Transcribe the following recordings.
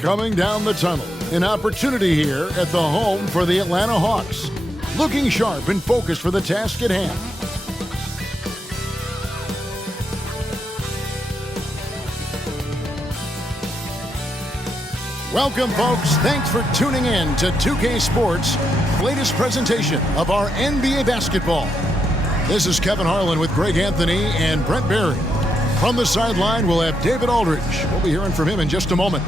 coming down the tunnel. An opportunity here at the home for the Atlanta Hawks. Looking sharp and focused for the task at hand. Welcome, folks. Thanks for tuning in to 2K Sports' latest presentation of our NBA basketball. This is Kevin Harlan with Greg Anthony and Brent Barry. From the sideline, we'll have David Aldridge. We'll be hearing from him in just a moment.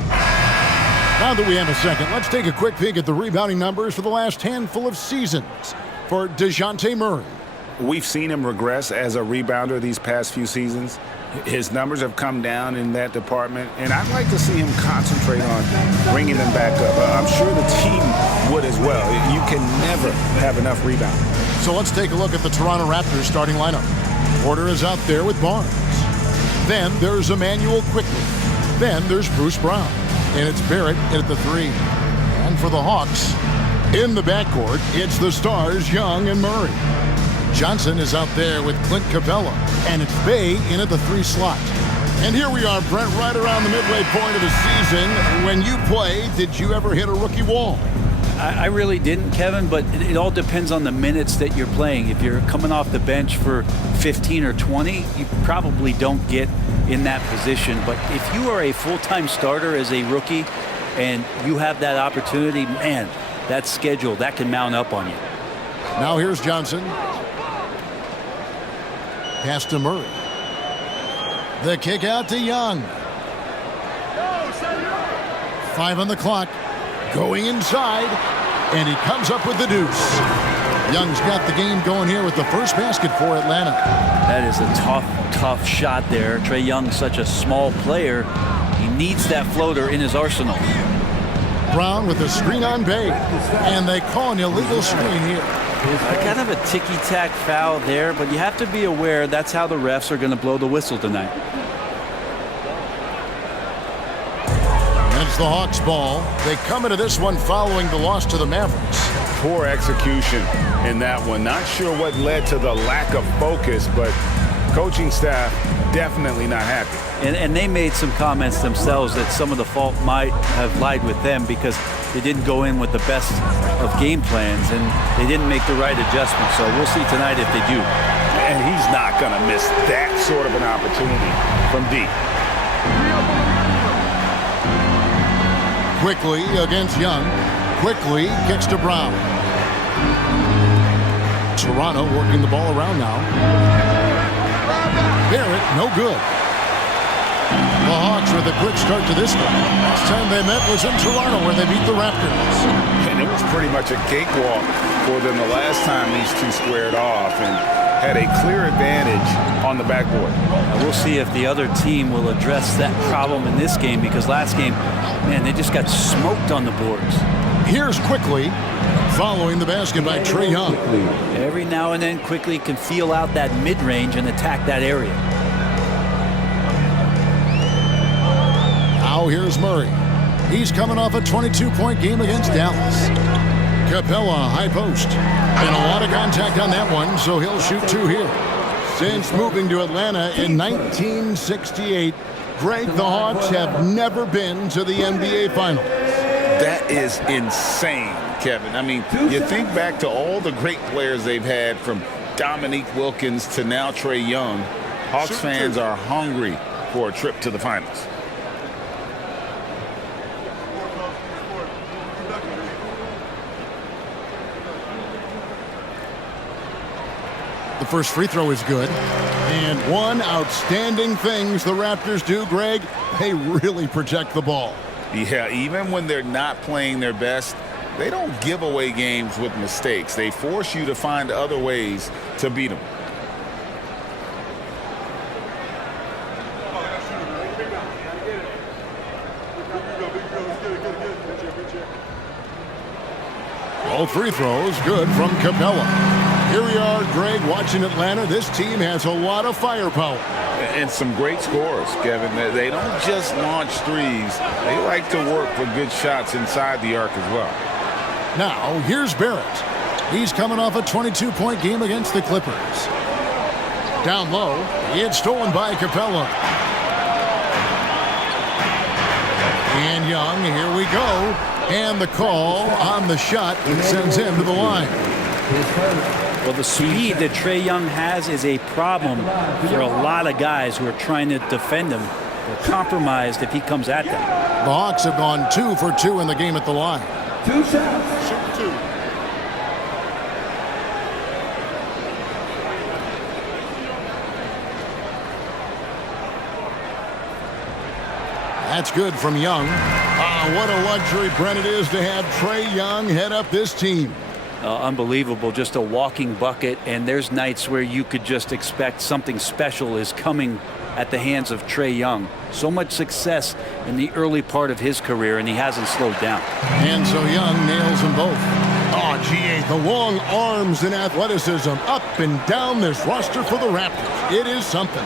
Now that we have a second, let's take a quick peek at the rebounding numbers for the last handful of seasons for DeJounte Murray. We've seen him regress as a rebounder these past few seasons. His numbers have come down in that department, and I'd like to see him concentrate on bringing them back up. I'm sure the team would as well. You can never have enough rebounding. So let's take a look at the Toronto Raptors starting lineup. Porter is out there with Barnes. Then there's Emmanuel Quickly. Then there's Bruce Brown. And it's Barrett at the 3. And for the Hawks, in the backcourt, it's the stars Young and Murray. Johnson is out there with Clint Capella. And it's Bay in at the 3 slot. And here we are, Brent, right around the midway point of the season. When you play, did you ever hit a rookie wall? I really didn't, Kevin, but it all depends on the minutes that you're playing. If you're coming off the bench for 15 or 20, you probably don't get in that position. But if you are a full-time starter as a rookie and you have that opportunity, man, that schedule, that can mount up on you. Now here's Johnson. Pass to Murray. The kick out to Young. 5 on the clock. Going inside, and he comes up with the deuce. Young's got the game going here with the first basket for Atlanta. That is a tough shot there. Trae Young's such a small player. He needs that floater in his arsenal. Brown with a screen on Bay, and they call an illegal screen here. Kind of a ticky-tack foul there, but you have to be aware that's how the refs are going to blow the whistle tonight. That's the Hawks ball. They come into this one following the loss to the Mavericks. Poor execution in that one. Not sure what led to the lack of focus, but coaching staff definitely not happy. And they made some comments themselves that some of the fault might have lied with them because they didn't go in with the best of game plans and they didn't make the right adjustments. So we'll see tonight if they do. And he's not going to miss that sort of an opportunity from deep. Quickly against Young. Quickly kicks to Brown. Toronto working the ball around now. Barrett, no good. The Hawks with a quick start to this one. Last time they met was in Toronto where they beat the Raptors. And it was pretty much a cakewalk for them the last time these two squared off and had a clear advantage on the backboard. We'll see if the other team will address that problem in this game because last game, man, they just got smoked on the boards. Here's Quickly following the basket by Trae Young. Every now and then Quickly can feel out that mid-range and attack that area. Now here's Murray. He's coming off a 22-point game against Dallas. Capella, high post. And a lot of contact on that one, so he'll shoot 2 here. Since moving to Atlanta in 1968, Greg, the Hawks have never been to the NBA Finals. That is insane, Kevin. I mean, you think back to all the great players they've had from Dominique Wilkins to now Trae Young. Hawks fans are hungry for a trip to the finals. The first free throw is good. And one outstanding things the Raptors do, Greg, they really protect the ball. Yeah, even when they're not playing their best, they don't give away games with mistakes. They force you to find other ways to beat them. All free throws good from Capella. Here we are, Greg, watching Atlanta. This team has a lot of firepower. And some great scores, Kevin. They don't just launch threes. They like to work for good shots inside the arc as well. Now, here's Barrett. He's coming off a 22-point game against the Clippers. Down low, it's stolen by Capella. And Young, here we go. And the call on the shot sends him to the line. Well, the speed that Trae Young has is a problem for a lot of guys who are trying to defend him. They're compromised if he comes at them. The Hawks have gone 2 for 2 in the game at the line. 2 shots. Shoot 2. That's good from Young. What a luxury, Brent, it is to have Trae Young head up this team. Unbelievable, just a walking bucket, and there's nights where you could just expect something special is coming at the hands of Trae Young. So much success in the early part of his career, and he hasn't slowed down. And so Young nails them both. Oh, GA, the long arms and athleticism up and down this roster for the Raptors. It is something.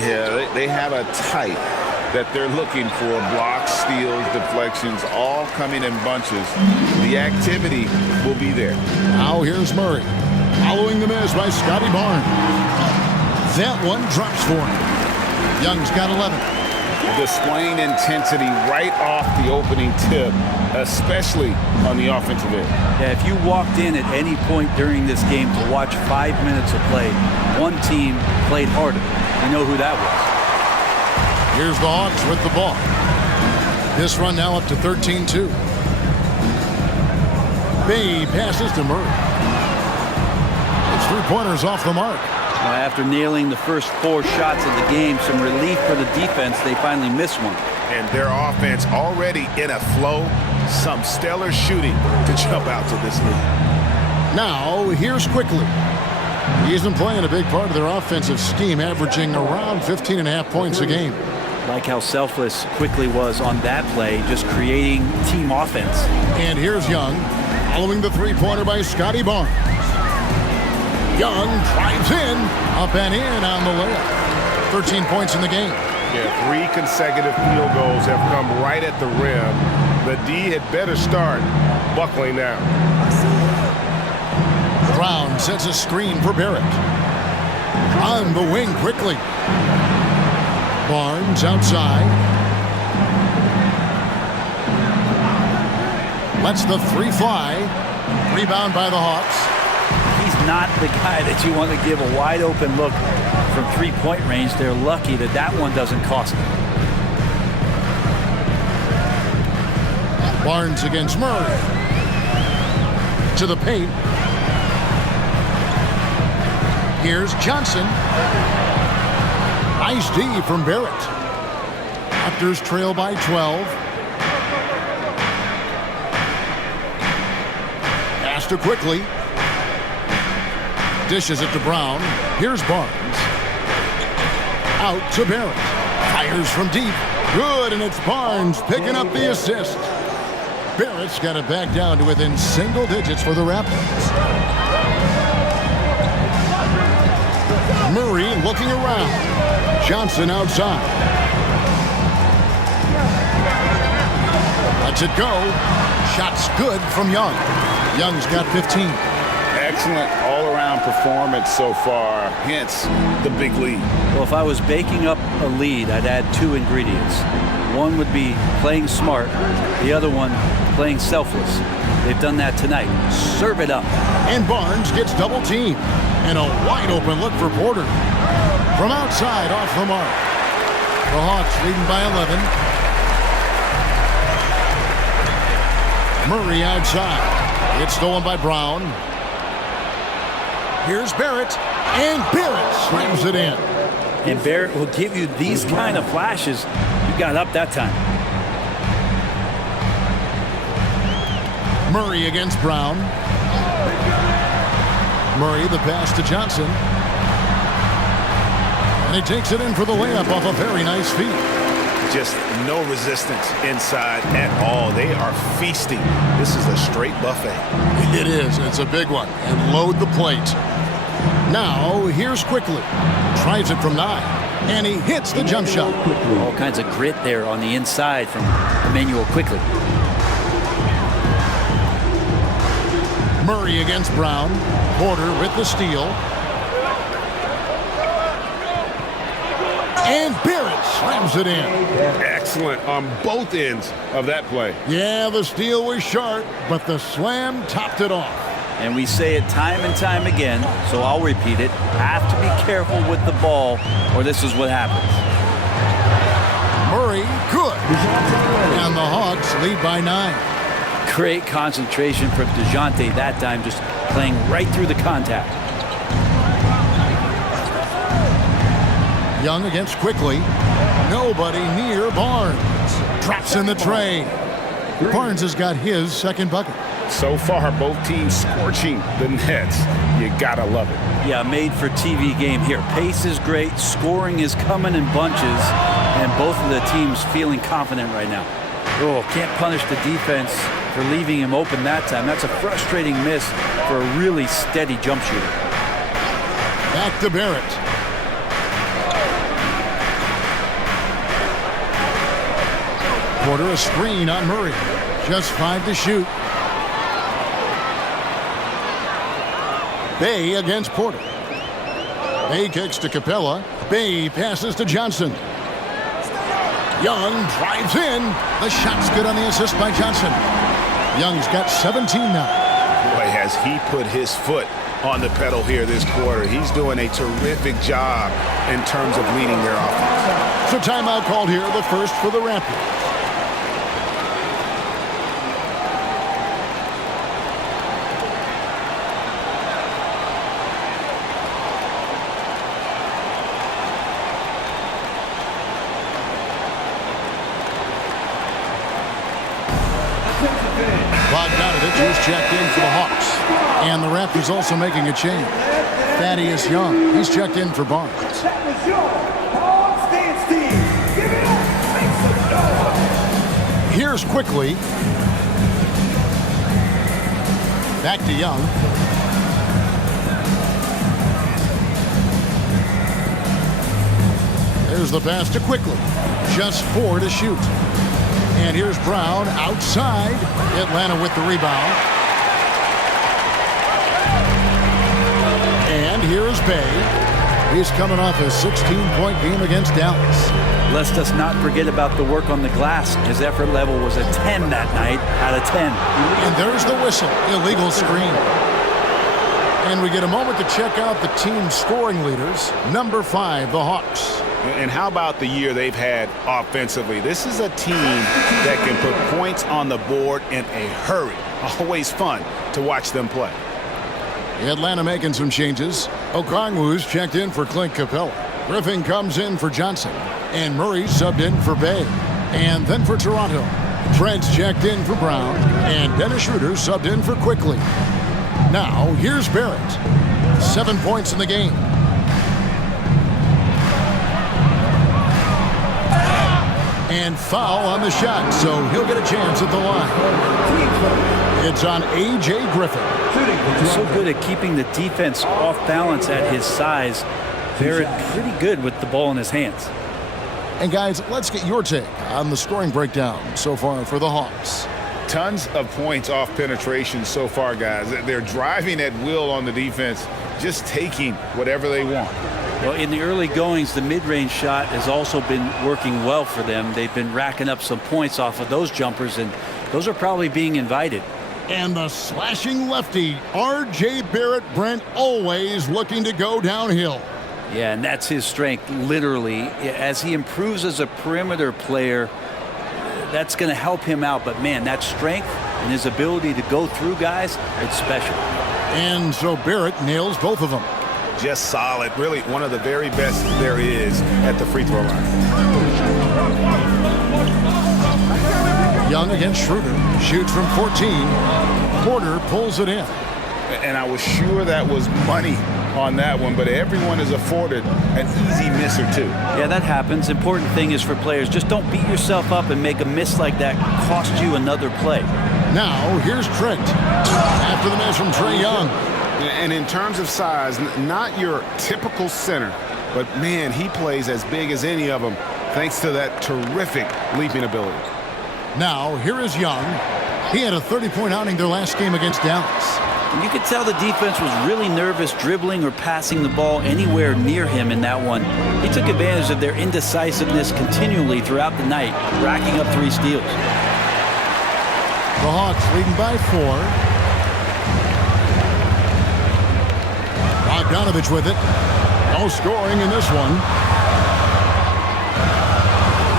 Yeah, they have a type that they're looking for. Blocks, steals, deflections, all coming in bunches. The activity will be there. Now here's Murray. Following the miss by Scotty Barnes. That one drops for him. Young's got 11. Displaying intensity right off the opening tip, especially on the offensive end. Yeah, if you walked in at any point during this game to watch 5 minutes of play, one team played harder. You know who that was. Here's the Hawks with the ball. This run now up to 13-2. Bay passes to Murray. It's 3-pointers off the mark. After nailing the first 4 shots of the game, some relief for the defense. They finally missed one. And their offense already in a flow. Some stellar shooting to jump out to this lead. Now, here's Quickly. He's been playing a big part of their offensive scheme, averaging around 15.5 points a game. Like how selfless Quickly was on that play, just creating team offense. And here's Young, following the 3-pointer by Scotty Barnes. Young drives in, up and in on the layup. 13 points in the game. Yeah, 3 consecutive field goals have come right at the rim. The D had better start buckling down. Brown sets a screen for Barrett. On the wing quickly. Barnes outside. Lets the 3 fly. Rebound by the Hawks. He's not the guy that you want to give a wide open look from 3-point range. They're lucky that that one doesn't cost them. Barnes against Murray. To the paint. Here's Johnson. Nice D from Barrett. Raptors trail by 12. Pass to Quickly. Dishes it to Brown. Here's Barnes. Out to Barrett. Fires from deep. Good, and it's Barnes picking up the assist. Barrett's got it back down to within single digits for the Raptors. Murray looking around. Johnson outside. Lets it go. Shot's good from Young. Young's got 15. Excellent all-around performance so far, hence the big lead. Well, if I was baking up a lead, I'd add 2 ingredients. One would be playing smart. The other one, playing selfless. They've done that tonight. Serve it up. And Barnes gets double teamed. And a wide open look for Porter. From outside, off the mark. The Hawks leading by 11. Murray outside. It's stolen by Brown. Here's Barrett. And Barrett slams it in. And Barrett will give you these kind of flashes. You got up that time. Murray against Brown. Murray, the pass to Johnson. And he takes it in for the layup off a very nice feed. Just no resistance inside at all. They are feasting. This is a straight buffet. It is. It's a big one. And load the plate. Now, here's Quickly. Tries it from 9. And he hits the jump shot. All kinds of grit there on the inside from Emmanuel Quickly. Murray against Brown. Porter with the steal. And Barrett slams it in. Excellent on both ends of that play. Yeah, the steal was sharp, but the slam topped it off. And we say it time and time again, so I'll repeat it. Have to be careful with the ball, or this is what happens. Murray, good. And the Hawks lead by 9. Great concentration from DeJounte that time, just playing right through the contact. Young against Quickly. Nobody near Barnes. Drops in the tray. Barnes has got his second bucket. So far, both teams scorching the nets. You gotta love it. Yeah, made for TV game here. Pace is great, scoring is coming in bunches, and both of the teams feeling confident right now. Oh, can't punish the defense for leaving him open that time. That's a frustrating miss for a really steady jump shooter. Back to Barrett. Porter a screen on Murray. Just 5 to shoot. Bay against Porter. Bay kicks to Capella. Bay passes to Johnson. Young drives in. The shot's good on the assist by Johnson. Young's got 17 now. Boy, has he put his foot on the pedal here this quarter. He's doing a terrific job in terms of leading their offense. So timeout called here, the first for the Raptors. Bogdanovich is checked in for the Hawks. And the Raptors also making a change. Thaddeus Young, he's checked in for Barnes. Here's Quickly. Back to Young. There's the pass to Quickly. Just 4 to shoot. And here's Brown outside. Atlanta with the rebound. And here's Bay. He's coming off a 16-point game against Dallas. Let's just not forget about the work on the glass. His effort level was a 10 that night out of 10. And there's the whistle. Illegal screen. And we get a moment to check out the team scoring leaders. Number 5, the Hawks. And how about the year they've had offensively? This is a team that can put points on the board in a hurry. Always fun to watch them play. Atlanta making some changes. Okongwu's checked in for Clint Capella. Griffin comes in for Johnson. And Murray subbed in for Bay. And then for Toronto, Trent's checked in for Brown. And Dennis Schroeder subbed in for Quickly. Now, here's Barrett. 7 points in the game. And foul on the shot, so he'll get a chance at the line. It's on A.J. Griffin. So good at keeping the defense off balance at his size. Barrett pretty good with the ball in his hands. And guys, let's get your take on the scoring breakdown so far for the Hawks. Tons of points off penetration so far, guys. They're driving at will on the defense, just taking whatever they want. Well, in the early goings, the mid-range shot has also been working well for them. They've been racking up some points off of those jumpers, and those are probably being invited. And the slashing lefty, R.J. Barrett, Brent, always looking to go downhill. Yeah, and that's his strength, literally. As he improves as a perimeter player, that's going to help him out. But, man, that strength and his ability to go through guys, it's special. And so Barrett nails both of them. Just solid. Really one of the very best there is at the free throw line. Young against Schroeder. Shoots from 14. Porter pulls it in. And I was sure that was money on that one, but everyone is afforded an easy miss or two. Yeah, that happens. Important thing is for players, just don't beat yourself up and make a miss like that cost you another play. Now, here's Trent. After the miss from Trae Young. And in terms of size, not your typical center, but man, he plays as big as any of them thanks to that terrific leaping ability. Now, here is Young. He had a 30-point outing their last game against Dallas. And you could tell the defense was really nervous dribbling or passing the ball anywhere near him in that one. He took advantage of their indecisiveness continually throughout the night, racking up 3 steals. The Hawks leading by 4. Bogdanovich with it. No scoring in this one.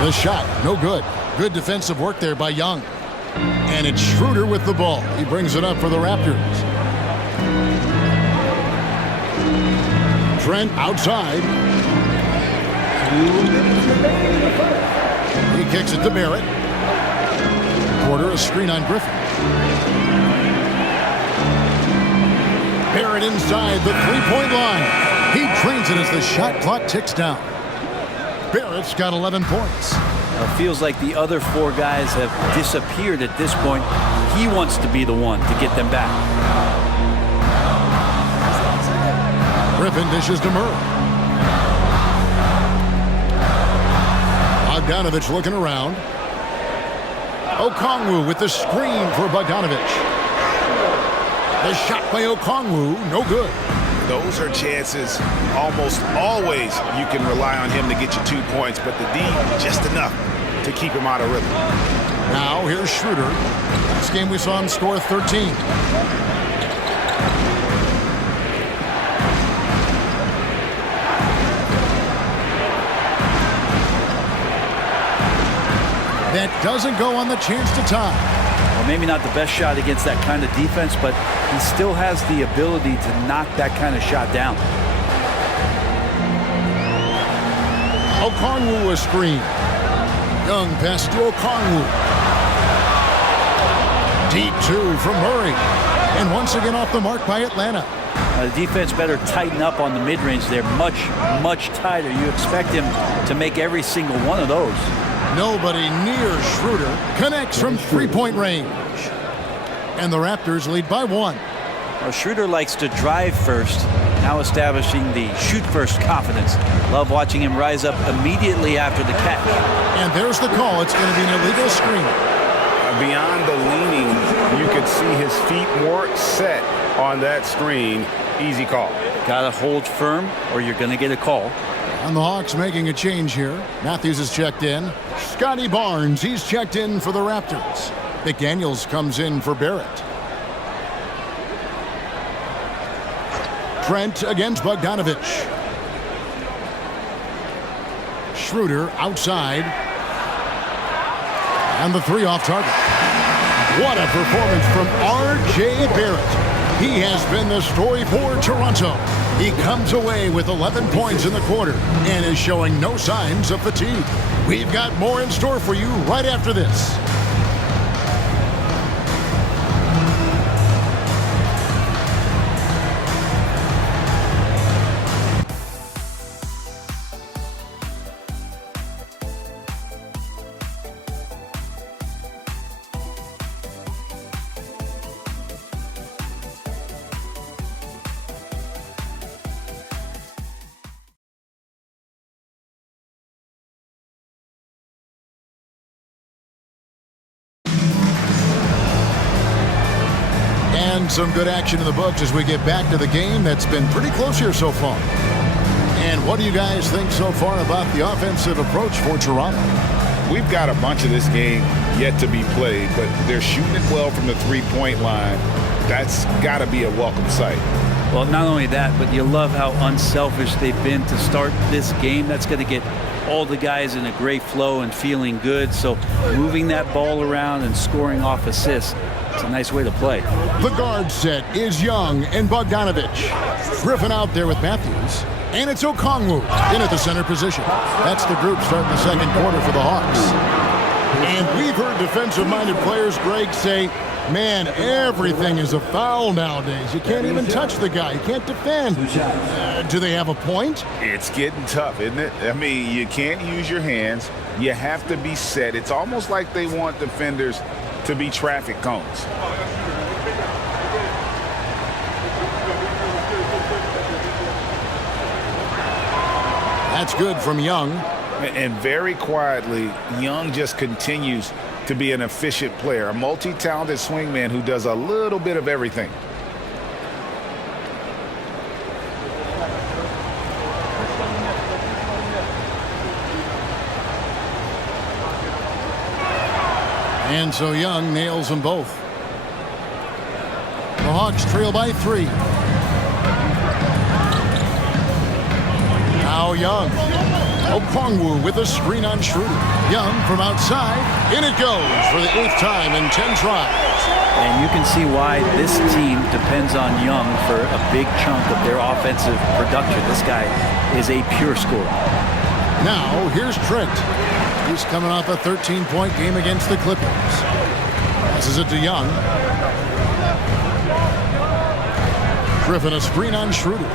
The shot, no good. Good defensive work there by Young. And it's Schroeder with the ball. He brings it up for the Raptors. Trent outside. He kicks it to Barrett. Porter a screen on Griffin. Barrett inside the three-point line. He drains it as the shot clock ticks down. Barrett's got 11 points. It feels like the other 4 guys have disappeared at this point. He wants to be the one to get them back. Griffin dishes to Murray. Bogdanovich looking around. Okongwu with the screen for Bogdanovich. The shot by Okongwu, no good. Those are chances almost always you can rely on him to get you 2 points, but the D just enough to keep him out of rhythm. Now here's Schroeder. Last game we saw him score 13. That doesn't go on the chance to tie. Well, maybe not the best shot against that kind of defense, but he still has the ability to knock that kind of shot down. Okongwu a screen. Young pass to Okongwu. Deep 2 from Murray. And once again off the mark by Atlanta. The defense better tighten up on the mid-range. They're much, much tighter. You expect him to make every single one of those. Nobody near Schroeder. Connects from three-point range. And the Raptors lead by 1. Well, Schroeder likes to drive first, now establishing the shoot-first confidence. Love watching him rise up immediately after the catch. And there's the call. It's going to be an illegal screen. Beyond the leaning, you could see his feet more set on that screen. Easy call. Got to hold firm or you're going to get a call. And the Hawks making a change here. Matthews is checked in. Scotty Barnes, he's checked in for the Raptors. McDaniels comes in for Barrett. Trent against Bogdanovich. Schroeder outside. And the 3 off target. What a performance from R.J. Barrett. He has been the story for Toronto. He comes away with 11 points in the quarter and is showing no signs of fatigue. We've got more in store for you right after this. And some good action in the books as we get back to the game that's been pretty close here so far. And what do you guys think so far about the offensive approach for Toronto? We've got a bunch of this game yet to be played, but they're shooting it well from the three-point line. That's got to be a welcome sight. Well, not only that, but you love how unselfish they've been to start this game. That's going to get all the guys in a great flow and feeling good. So moving that ball around and scoring off assists, it's a nice way to play. The guard set is Young and Bogdanovich. Griffin out there with Matthews. And it's Okongwu in at the center position. That's the group starting the second quarter for the Hawks. And we've heard defensive-minded players, Greg, say, man, everything is a foul nowadays. You can't even touch the guy. You can't defend. Do they have a point? It's getting tough, isn't it? I mean, you can't use your hands. You have to be set. It's almost like they want defenders to be traffic cones. That's good from Young. And very quietly, Young just continues to be an efficient player, a multi-talented swingman who does a little bit of everything. And so Young nails them both. The Hawks trail by 3. Now Young. Okongwu with a screen on Schroeder. Young from outside. In it goes for the 8th time in 10 tries. And you can see why this team depends on Young for a big chunk of their offensive production. This guy is a pure scorer. Now, here's Trent. He's coming off a 13-point game against the Clippers. Passes it to Young. Griffin a screen on Schroeder.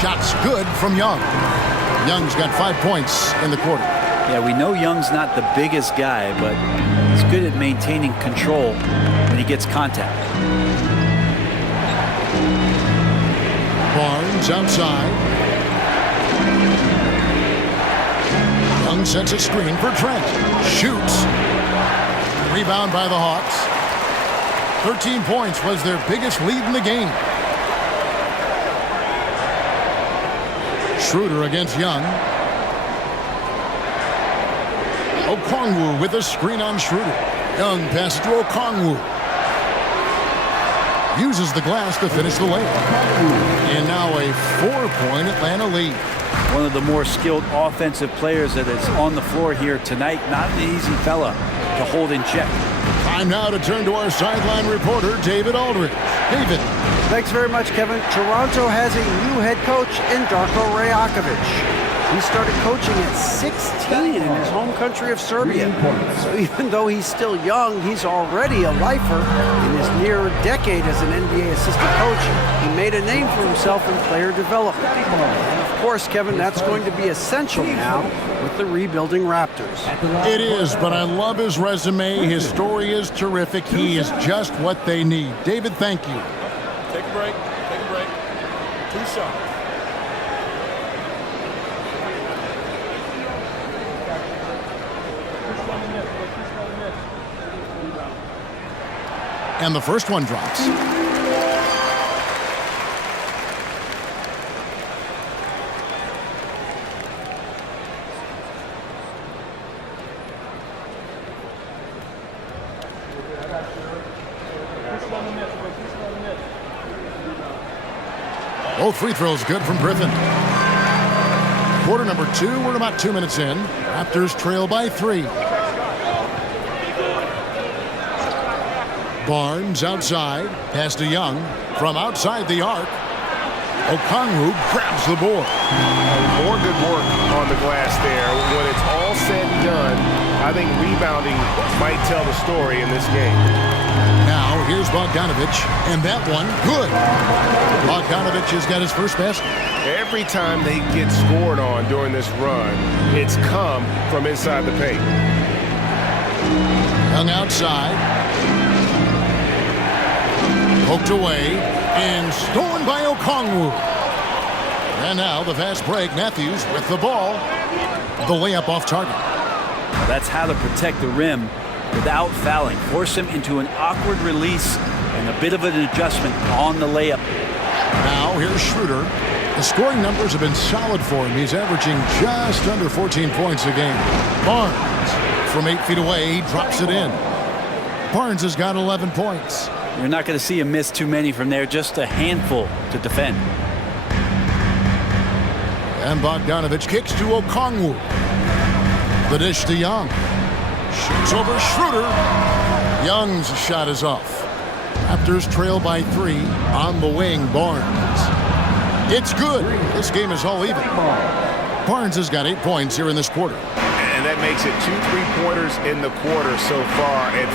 Shot's good from Young. Young's got 5 points in the quarter. Yeah, we know Young's not the biggest guy, but he's good at maintaining control when he gets contact. Barnes outside. Young sets a screen for Trent. Shoots. Rebound by the Hawks. 13 points was their biggest lead in the game. Schroeder against Young. Okongwu with a screen on Schroeder. Young passes to Okongwu. Uses the glass to finish the layup. And now a 4-point Atlanta lead. One of the more skilled offensive players that is on the floor here tonight. Not an easy fella to hold in check. Time now to turn to our sideline reporter, David Aldridge. David. Thanks very much, Kevin. Toronto has a new head coach in Darko Rajakovic. He started coaching at 16 in his home country of Serbia. So even though he's still young, he's already a lifer. In his near decade as an NBA assistant coach, he made a name for himself in player development. And of course, Kevin, that's going to be essential now with the rebuilding Raptors. It is, but I love his resume. His story is terrific. He is just what they need. David, thank you. Take a break. Take a break. 2 shots. And the first one drops. Both free throws good from Griffin. Quarter number 2, we're about 2 minutes in. Raptors trail by 3. Barnes outside, pass to Young from outside the arc. Okongwu grabs the board. More good work on the glass there. When it's all said and done, I think rebounding might tell the story in this game. Now here's Bogdanovic, and that one good. Bogdanovic has got his first basket. Every time they get scored on during this run, it's come from inside the paint. Young outside. Poked away and stolen by Okongwu. And now the fast break. Matthews with the ball. The layup off target. That's how to protect the rim without fouling. Force him into an awkward release and a bit of an adjustment on the layup. Now here's Schroeder. The scoring numbers have been solid for him. He's averaging just under 14 points a game. Barnes from 8 feet away, he drops it in. Barnes has got 11 points. You're not going to see him miss too many from there, just a handful to defend. And Bogdanovic kicks to Okongwu. The dish to Young. Shoots over Schroeder. Young's shot is off. Raptors trail by 3 on the wing. Barnes. It's good. This game is all even. Barnes has got 8 points here in this quarter. And that makes it 2 3-pointers in the quarter so far and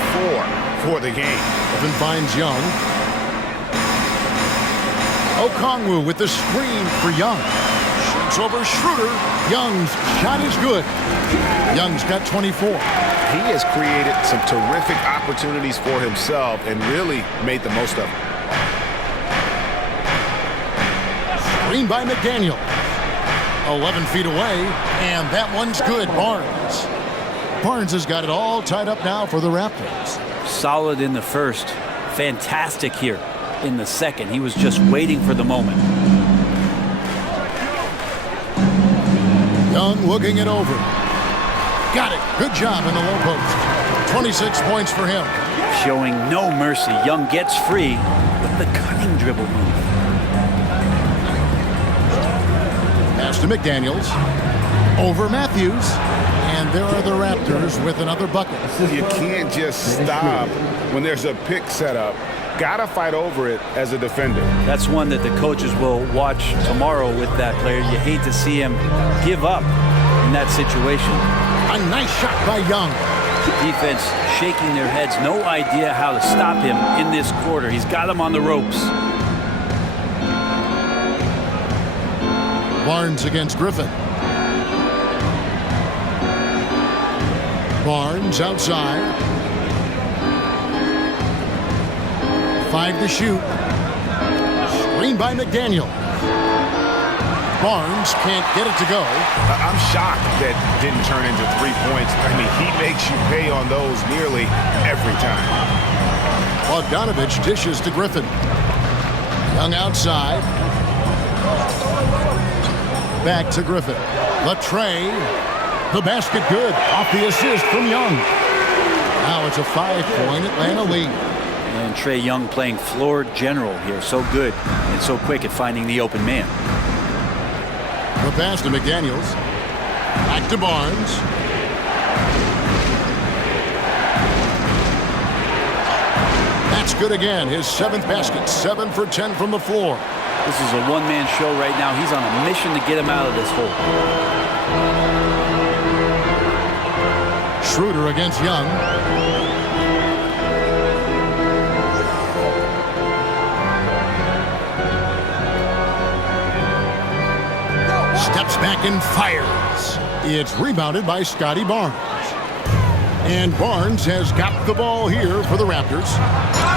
4 for the game. Griffin finds Young. Okongwu with the screen for Young. Shoots over Schroeder. Young's shot is good. Young's got 24. He has created some terrific opportunities for himself and really made the most of them. Screen by McDaniel. 11 feet away, and that one's good. Barnes. Barnes has got it all tied up now for the Raptors. Solid in the first. Fantastic here in the second. He was just waiting for the moment. Young looking it over. Got it. Good job in the low post. 26 points for him. Showing no mercy. Young gets free with the cutting dribble move. Pass to McDaniels. Over Matthews. And there are the Raptors with another bucket. You can't just stop when there's a pick set up. Gotta fight over it as a defender. That's one that the coaches will watch tomorrow with that player. You hate to see him give up in that situation. A nice shot by Young. Defense shaking their heads. No idea how to stop him in this quarter. He's got him on the ropes. Barnes against Griffin. Barnes outside. 5 to shoot. Screen by McDaniel. Barnes can't get it to go. I'm shocked that didn't turn into 3 points. I mean, he makes you pay on those nearly every time. Bogdanovich dishes to Griffin. Young outside. Back to Griffin. Latrey. The basket good. Off the assist from Young. Now it's a 5-point Atlanta lead. And Trae Young playing floor general here. So good and so quick at finding the open man. The pass to McDaniels. Back to Barnes. That's good again. His 7th basket. 7 for 10 from the floor. This is a one-man show right now. He's on a mission to get him out of this hole. Schroeder against Young. Steps back and fires. It's rebounded by Scotty Barnes. And Barnes has got the ball here for the Raptors.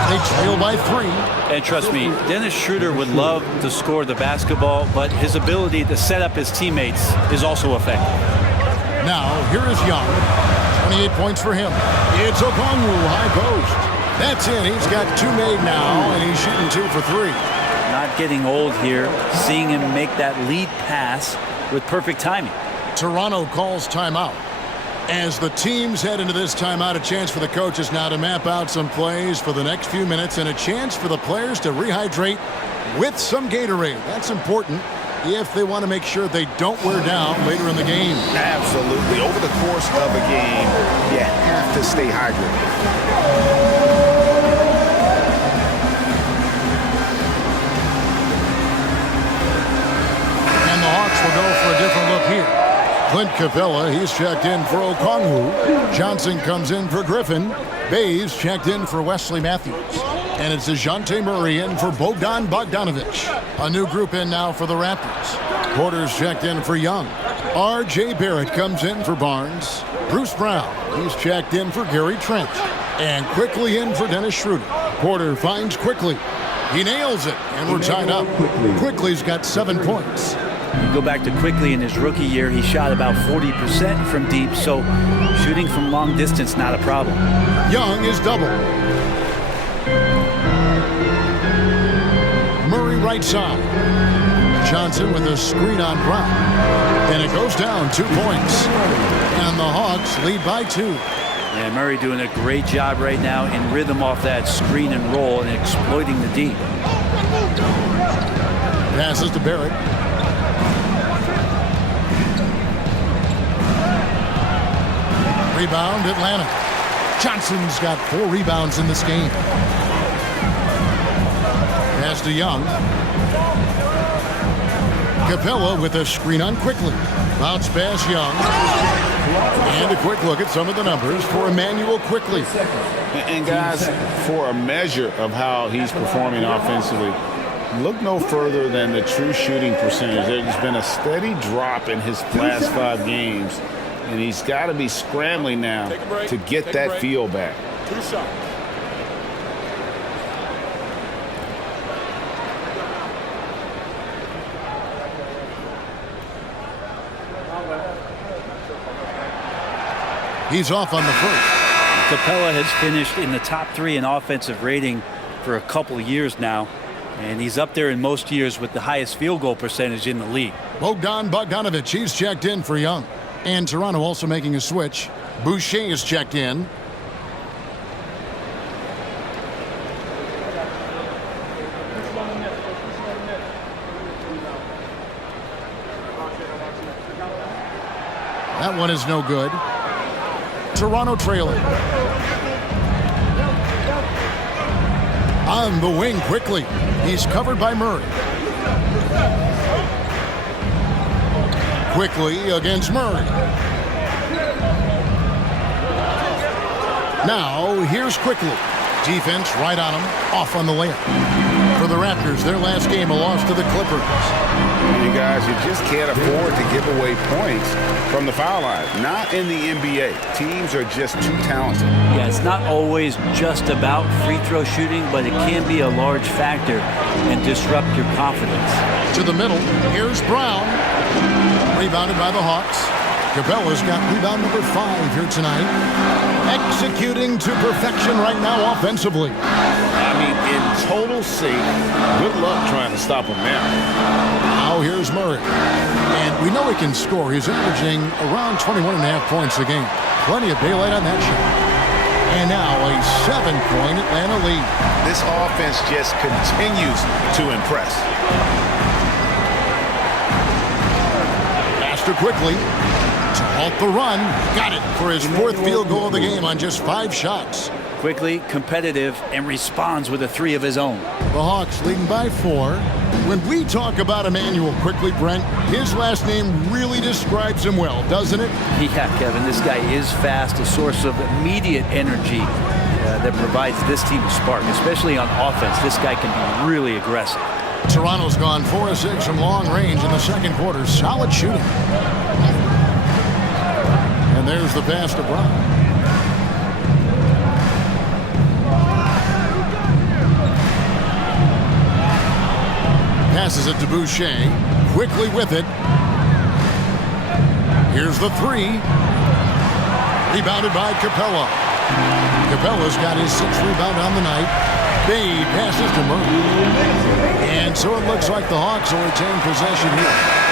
They trail by 3. And trust me, Dennis Schroeder would love to score the basketball, but his ability to set up his teammates is also effective. Now, here is Young. 28 points for him. It's Okongwu, high post. That's it. He's got 2 made now, and he's shooting 2 for 3. Not getting old here, seeing him make that lead pass with perfect timing. Toronto calls timeout. As the teams head into this timeout, a chance for the coaches now to map out some plays for the next few minutes and a chance for the players to rehydrate with some Gatorade. That's important if they want to make sure they don't wear down later in the game. Absolutely. Over the course of a game, you have to stay hydrated. And the Hawks will go for a different look here. Clint Capella, he's checked in for Okongwu. Johnson comes in for Griffin. Bays checked in for Wesley Matthews. And it's DeJounte Murray in for Bogdanovich. A new group in now for the Raptors. Porter's checked in for Young. R.J. Barrett comes in for Barnes. Bruce Brown, he's checked in for Gary Trent. And quickly in for Dennis Schroeder. Porter finds Quickly. He nails it, and we're tied up. Quickly's got 7 points. You go back to Quickly in his rookie year, he shot about 40% from deep, so shooting from long distance, not a problem. Young is double. Murray right side. Johnson with a screen on Brown. And it goes down 2 points. And the Hawks lead by 2. And Murray doing a great job right now in rhythm off that screen and roll and exploiting the deep. Passes to Barrett. Rebound, Atlanta. Johnson's got 4 rebounds in this game. Pass to Young. Capella with a screen on Quickly. Bounce pass Young. And a quick look at some of the numbers for Emmanuel Quickly. And guys, for a measure of how he's performing offensively, look no further than the true shooting percentage. There's been a steady drop in his last 5 games. And he's got to be scrambling now to get that feel back. 2 shots. He's off on the first. Capella has finished in the top 3 in offensive rating for a couple of years now. And he's up there in most years with the highest field goal percentage in the league. Bogdanovich, he's checked in for Young. And Toronto also making a switch. Boucher is checked in. That one is no good. Toronto trailing. On the wing quickly. He's covered by Murray. Quickly against Murray. Now here's Quickly. Defense right on him. Off on the layup. For the Raptors, their last game, a loss to the Clippers. You guys, you just can't afford to give away points from the foul line. Not in the NBA. Teams are just too talented. Yeah, it's not always just about free throw shooting, but it can be a large factor and disrupt your confidence. To the middle, here's Brown. Rebounded by the Hawks. Capella's got rebound number 5 here tonight. Executing to perfection right now offensively. I mean, in total sync. Good luck trying to stop him now. Now here's Murray. And we know he can score. He's averaging around 21.5 points a game. Plenty of daylight on that shot. And now a 7-point Atlanta lead. This offense just continues to impress. Faster quickly. To halt the run. Got it for his 4th field goal of the game on just 5 shots. Quickly, competitive, and responds with a 3 of his own. The Hawks leading by 4. When we talk about Emmanuel Quickly, Brent, his last name really describes him well, doesn't it? Yeah, Kevin, this guy is fast, a source of immediate energy that provides this team a spark, especially on offense. This guy can be really aggressive. Toronto's gone 4 of 6 from long range in the second quarter. Solid shooting. And there's the pass to Brown. Passes it to Boucher. Quickly with it. Here's the 3. Rebounded by Capella. Capella's got his 6th rebound on the night. Bay passes to Murray. And so it looks like the Hawks will retain possession here.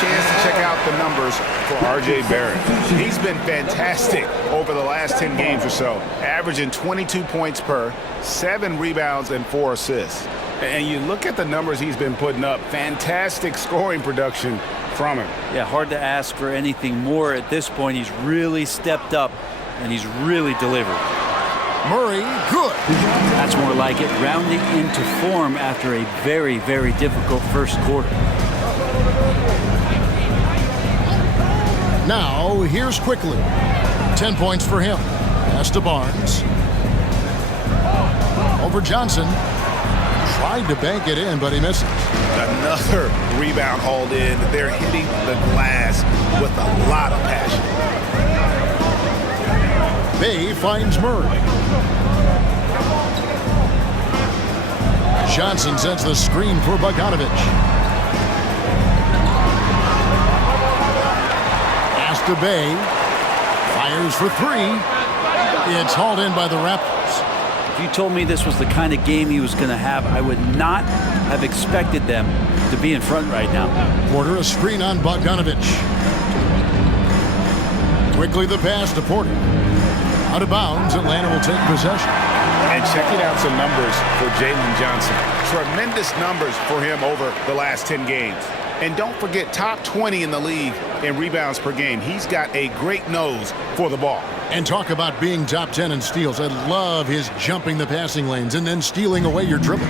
Chance to check out the numbers for R.J. Barrett. He's been fantastic over the last 10 games or so, averaging 22 points per, 7 rebounds, and 4 assists. And you look at the numbers he's been putting up, fantastic scoring production from him. Yeah, hard to ask for anything more at this point. He's really stepped up, and he's really delivered. Murray, good. That's more like it, rounding into form after a very, very difficult first quarter. Now, here's Quickly. 10 points for him. Pass to Barnes. Over Johnson. Tried to bank it in, but he misses. Another rebound hauled in. They're hitting the glass with a lot of passion. Bay finds Murray. Johnson sets the screen for Bogdanovich. To Bay, fires for 3. It's hauled in by the Raptors. If you told me this was the kind of game he was going to have, I would not have expected them to be in front right now. Porter, a screen on Bogdanovich. Quickly the pass to Porter. Out of bounds, Atlanta will take possession. And checking out some numbers for Jalen Johnson. Tremendous numbers for him over the last 10 games. And don't forget, top 20 in the league in rebounds per game. He's got a great nose for the ball. And talk about being top 10 in steals. I love his jumping the passing lanes and then stealing away your dribble.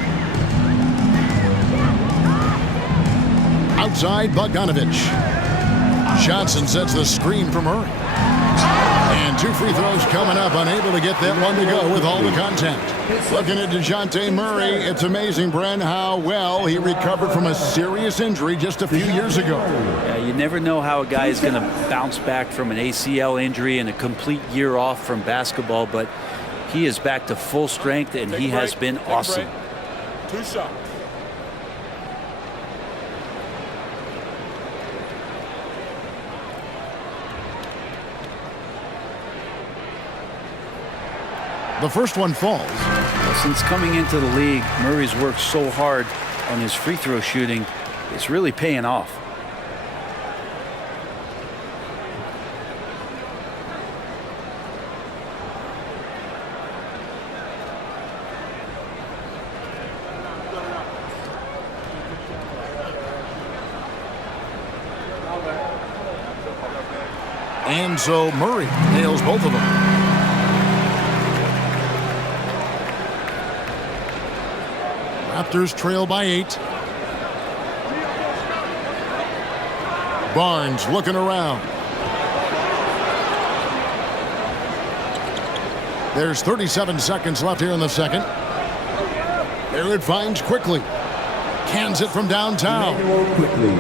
Outside, Bogdanovich. Johnson sets the screen for Murray. And 2 free throws coming up, unable to get that one to go with all the contact. Looking at DeJounte Murray, it's amazing, Bren, how well he recovered from a serious injury just a few years ago. Yeah, you never know how a guy is going to bounce back from an ACL injury and a complete year off from basketball, but he is back to full strength, and he has been awesome. 2 shots. The first one falls. Well, since coming into the league, Murray's worked so hard on his free throw shooting. It's really paying off. And so Murray nails both of them. Raptors trail by 8. Barnes looking around. There's 37 seconds left here in the second. There it finds Quickly. Cans it from downtown.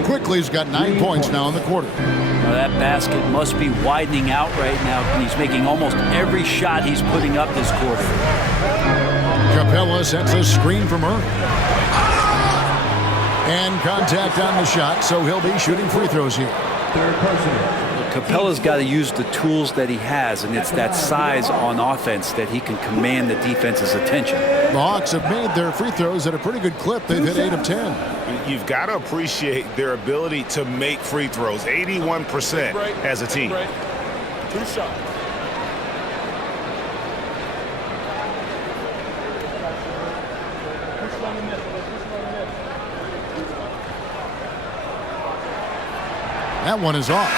Quickly's got 9 points now in the quarter. Now that basket must be widening out right now. He's making almost every shot he's putting up this quarter. Capella sets a screen for Murray. And contact on the shot, so he'll be shooting free throws here. Capella's got to use the tools that he has, and it's that size on offense that he can command the defense's attention. The Hawks have made their free throws at a pretty good clip. They've hit 8 of 10. You've got to appreciate their ability to make free throws, 81% as a team. 2 shots. That one is off.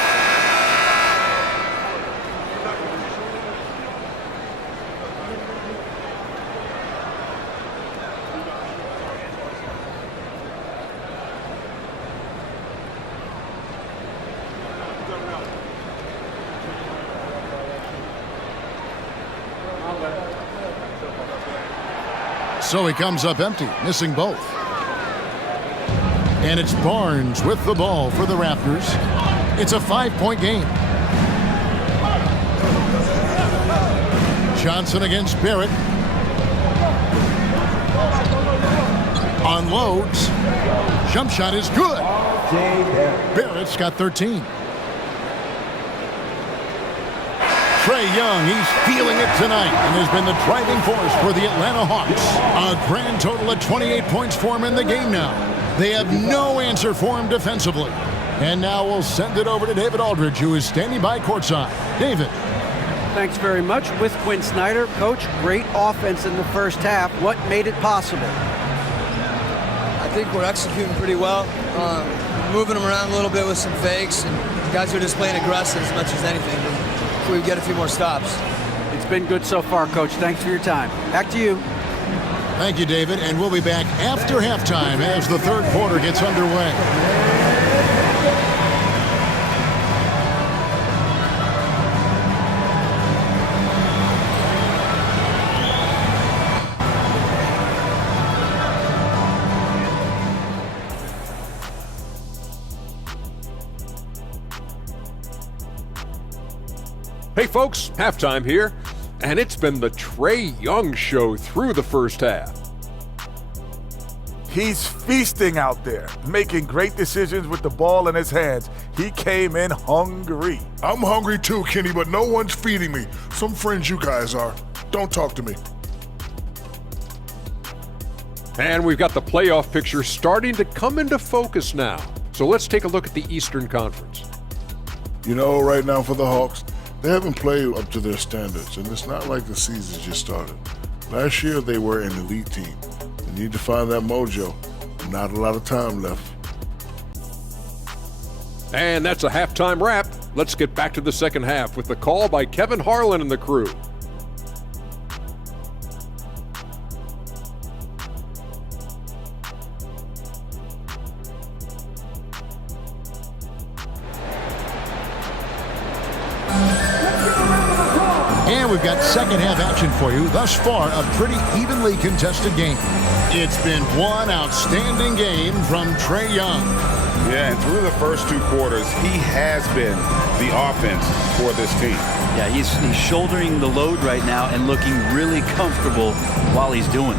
So he comes up empty, missing both. And it's Barnes with the ball for the Raptors. It's a 5-point game. Johnson against Barrett. Unloads. Jump shot is good. Barrett's got 13. Trae Young, he's feeling it tonight and has been the driving force for the Atlanta Hawks. A grand total of 28 points for him in the game now. They have no answer for him defensively. And now we'll send it over to David Aldridge, who is standing by courtside. David. Thanks very much. With Quinn Snyder, Coach, great offense in the first half. What made it possible? I think we're executing pretty well. Moving them around a little bit with some fakes, and guys are just playing aggressive as much as anything. We get a few more stops. It's been good so far, Coach. Thanks for your time. Back to you. Thank you, David. And we'll be back after halftime as the third quarter gets underway. Hey folks, halftime here, and it's been the Trae Young show through the first half. He's feasting out there, making great decisions with the ball in his hands. He came in hungry. I'm hungry too, Kenny, but no one's feeding me. Some friends you guys are. Don't talk to me. And we've got the playoff picture starting to come into focus now. So let's take a look at the Eastern Conference. You know, right now for the Hawks, they haven't played up to their standards, and it's not like the season just started. Last year, they were an elite team. They need to find that mojo. Not a lot of time left. And that's a halftime wrap. Let's get back to the second half with the call by Kevin Harlan and the crew. And we've got second half action for you. Thus far, a pretty evenly contested game. It's been one outstanding game from Trae Young. Yeah, and through the first 2 quarters, he has been the offense for this team. Yeah, he's shouldering the load right now and looking really comfortable while he's doing it.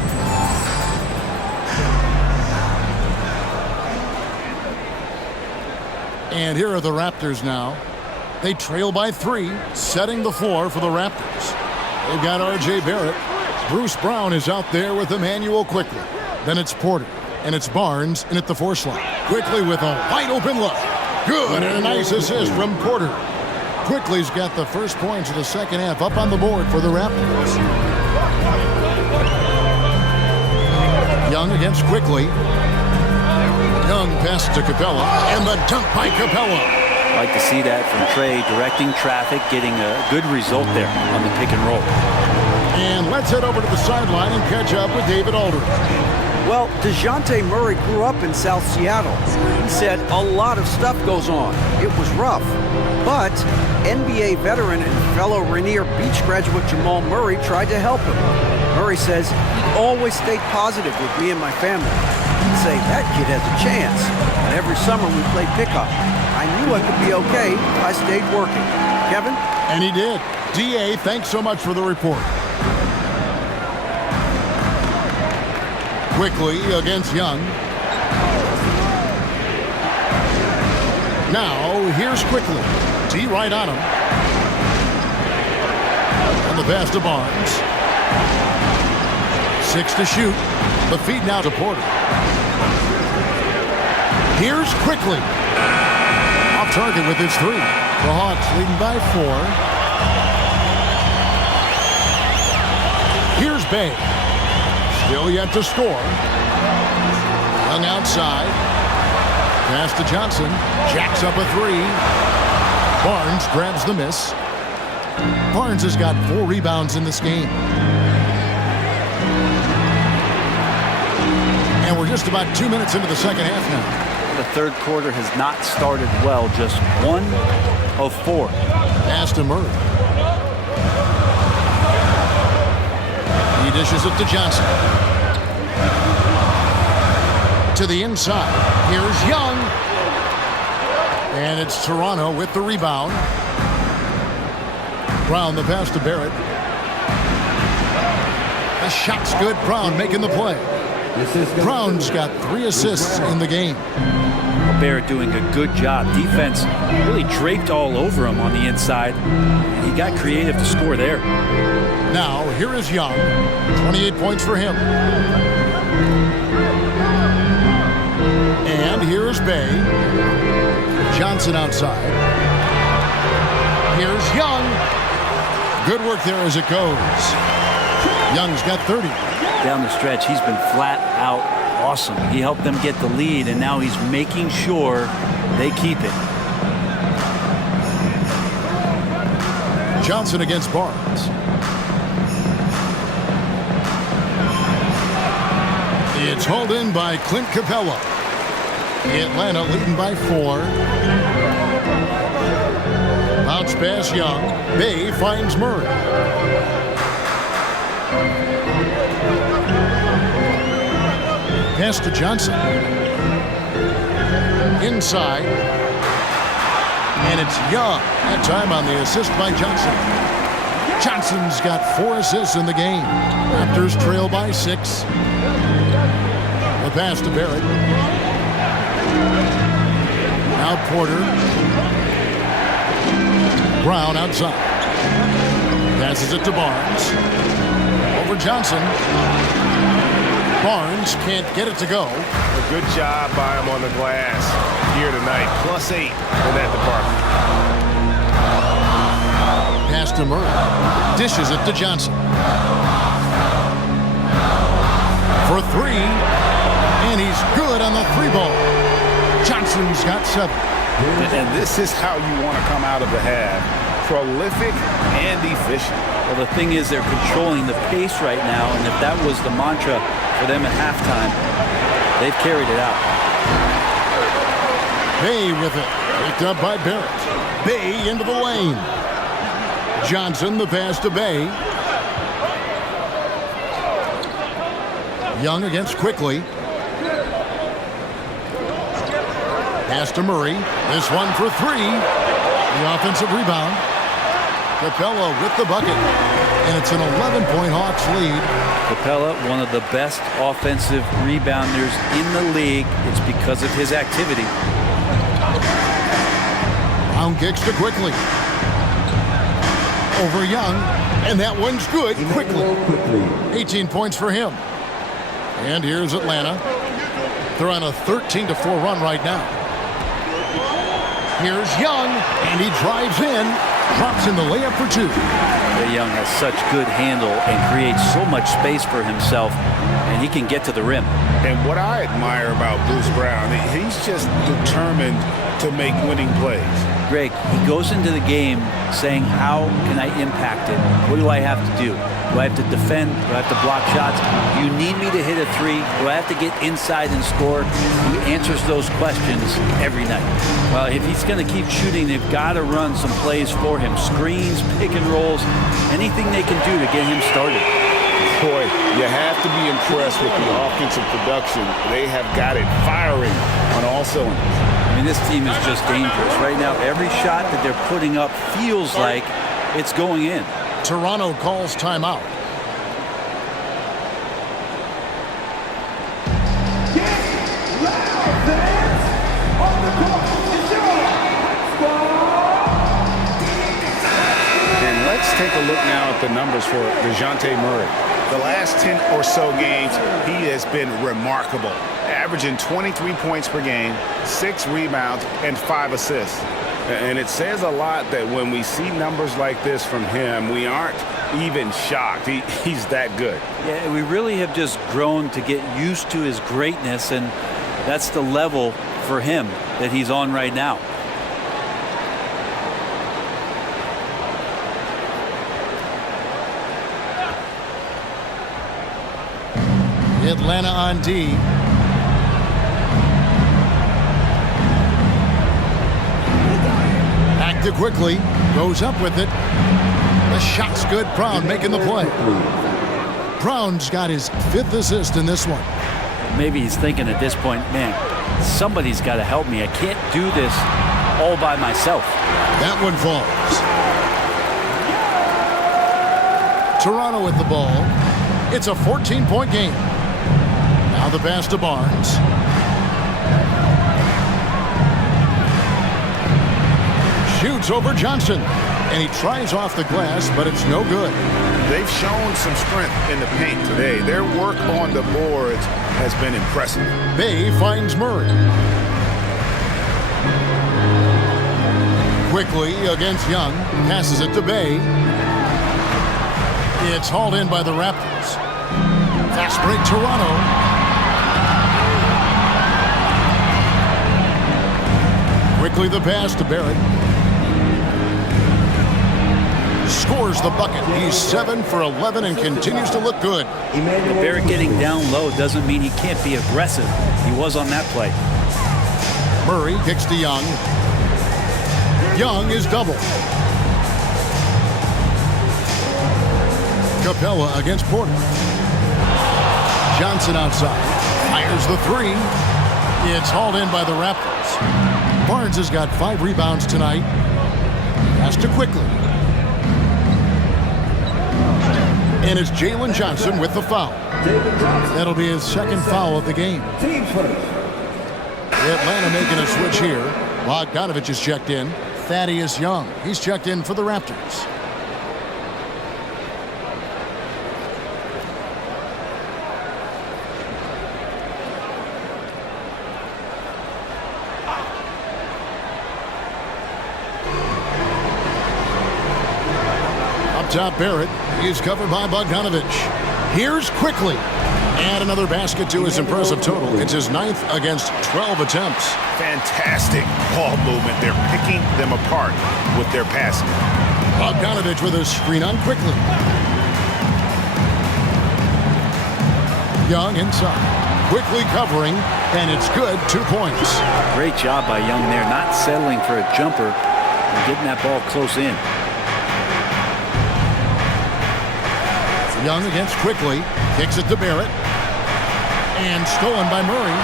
And here are the Raptors now. They trail by 3, setting the floor for the Raptors. They've got R.J. Barrett. Bruce Brown is out there with Emmanuel Quickly. Then it's Porter, and it's Barnes, and at the 4 slot. Quickly with a wide-open look. Good, and a nice assist from Porter. Quickly's got the first points of the second half up on the board for the Raptors. Young against Quickly. Young passes to Capella, and the dunk by Capella. Like to see that from Trey, directing traffic, getting a good result there on the pick and roll. And let's head over to the sideline and catch up with David Aldridge. Well, DeJounte Murray grew up in South Seattle. He said a lot of stuff goes on. It was rough. But NBA veteran and fellow Rainier Beach graduate Jamal Murray tried to help him. Murray says he always stayed positive with me and my family. He'd say, that kid has a chance. And every summer we played pickup. I knew I could be okay if I stayed working. Kevin? And he did. D.A., thanks so much for the report. Quickly against Young. Now, here's Quickly. D right on him. And the pass to Barnes. 6 to shoot. The feed now to Porter. Here's Quickly. Off target with his 3. The Hawks leading by 4. Here's Bay. Still yet to score. Young outside. Pass to Johnson. Jacks up a 3. Barnes grabs the miss. Barnes has got 4 rebounds in this game. And we're just about 2 minutes into the second half now. The third quarter has not started well. Just 1 of 4. Pass to Murray. He dishes it to Johnson. To the inside. Here's Young. And it's Toronto with the rebound. Brown the pass to Barrett. The shot's good. Brown making the play. Brown's got 3 assists in the game. Barrett doing a good job. Defense really draped all over him on the inside. He got creative to score there. Now, here is Young. 28 points for him. And here's Bay. Johnson outside. Here's Young. Good work there as it goes. Young's got 30. Down the stretch, he's been flat out awesome. He helped them get the lead, and now he's making sure they keep it. Johnson against Barnes. It's hauled in by Clint Capella. Atlanta leading by 4. Bounce pass Young. Bay finds Murray. Pass to Johnson. Inside. And it's Young. That time on the assist by Johnson. Johnson's got 4 assists in the game. Raptors trail by 6. The pass to Barrett. Now Porter. Brown outside. Passes it to Barnes. Over Johnson. Barnes can't get it to go. A good job by him on the glass here tonight. +8 in that department. Pass to Murray. Dishes it to Johnson. For 3. And he's good on the 3 ball. Johnson's got 7. And this is how you want to come out of the half. Prolific and efficient. Well, the thing is, they're controlling the pace right now, and if that was the mantra for them at halftime, they've carried it out. Bay with it. Picked up by Barrett. Bay into the lane. Johnson, the pass to Bay. Young against Quickly. Pass to Murray. This one for 3. The offensive rebound. Capella with the bucket. And it's an 11-point Hawks lead. Capella, one of the best offensive rebounders in the league. It's because of his activity. Brown kicks to Quickly. Over Young. And that one's good. Quickly. 18 points for him. And here's Atlanta. They're on a 13-4 run right now. Here's Young, and he drives in, drops in the layup for 2. Young has such good handle and creates so much space for himself, and he can get to the rim. And what I admire about Bruce Brown, he's just determined to make winning plays. Greg, he goes into the game saying, how can I impact it? What do I have to do? Do I have to defend? Do I have to block shots? Do you need me to hit a three? Do I have to get inside and score? He answers those questions every night. Well, if he's going to keep shooting, they've got to run some plays for him. Screens, pick and rolls, anything they can do to get him started. Boy, you have to be impressed with the offensive production. They have got it firing on all cylinders. I mean, this team is just dangerous. Right now, every shot that they're putting up feels like it's going in. Toronto calls timeout. And let's take a look now at the numbers for DeJounte Murray. The last 10 or so games, he has been remarkable, averaging 23 points per game, 6 rebounds, and 5 assists. And it says a lot that when we see numbers like this from him, we aren't even shocked. He's that good. Yeah, we really have just grown to get used to his greatness, and that's the level for him that he's on right now. Atlanta on D. Active quickly, goes up with it. The shot's good. Brown making the play. Brown's got his 5th assist in this one. Maybe he's thinking at this point, man, somebody's got to help me. I can't do this all by myself. That one falls. Toronto with the ball. It's a 14-point game. Now the pass to Barnes. Shoots over Johnson. And he tries off the glass, but it's no good. They've shown some strength in the paint today. Their work on the boards has been impressive. Bay finds Murray. Quickly against Young. Passes it to Bay. It's hauled in by the Raptors. Fast break Toronto. Quickly the pass to Barrett. Scores the bucket. He's 7 for 11 and continues to look good. Barrett getting down low doesn't mean he can't be aggressive. He was on that play. Murray kicks to Young. Young is double. Capella against Porter. Johnson outside. Fires the 3. It's hauled in by the Raptors. Barnes has got 5 rebounds tonight. Pass to Quickly. And it's Jalen Johnson with the foul. That'll be his 2nd foul of the game. Atlanta making a switch here. Bogdanovich is checked in. Thaddeus Young, he's checked in for the Raptors. Up top, Barrett. He's covered by Bogdanovich. Here's Quickly. And another basket to his impressive total. It's his 9th against 12 attempts. Fantastic ball movement. They're picking them apart with their passing. Bogdanovich with a screen on Quickly. Young inside. Quickly covering, and it's good. 2 points. Great job by Young there, not settling for a jumper and getting that ball close in. Young against Quickly. Kicks it to Barrett. And stolen by Murray.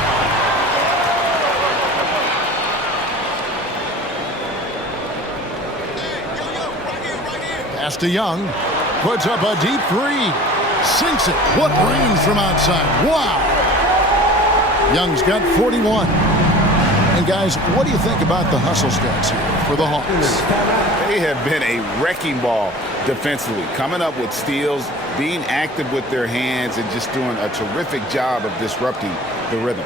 Pass to Young. Puts up a deep 3. Sinks it. What range from outside. Wow. Young's got 41. And guys, what do you think about the hustle stats here for the Hawks? They have been a wrecking ball defensively, coming up with steals, being active with their hands, and just doing a terrific job of disrupting the rhythm.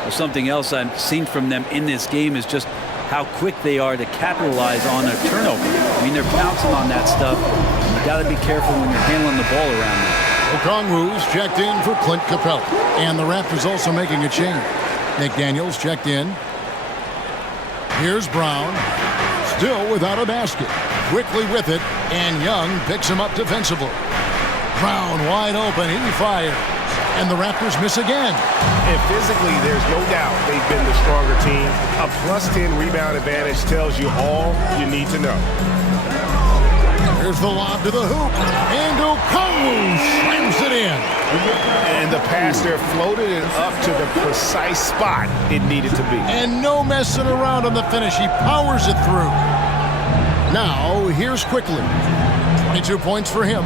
Well, something else I've seen from them in this game is just how quick they are to capitalize on a turnover. I mean, they're pouncing on that stuff. You got to be careful when you're handling the ball around them. Okongwu's checked in for Clint Capella. And the Raptors also making a change. McDaniels checked in. Here's Brown. Still without a basket. Quickly with it, and Young picks him up defensively. Brown wide open, he fires. And the Raptors miss again. And physically, there's no doubt they've been the stronger team. A +10 rebound advantage tells you all you need to know. Here's the lob to the hoop, and Okongwu slams it in. And the pass there floated it up to the precise spot it needed to be. And no messing around on the finish. He powers it through. Now, here's Quickly. 22 points for him.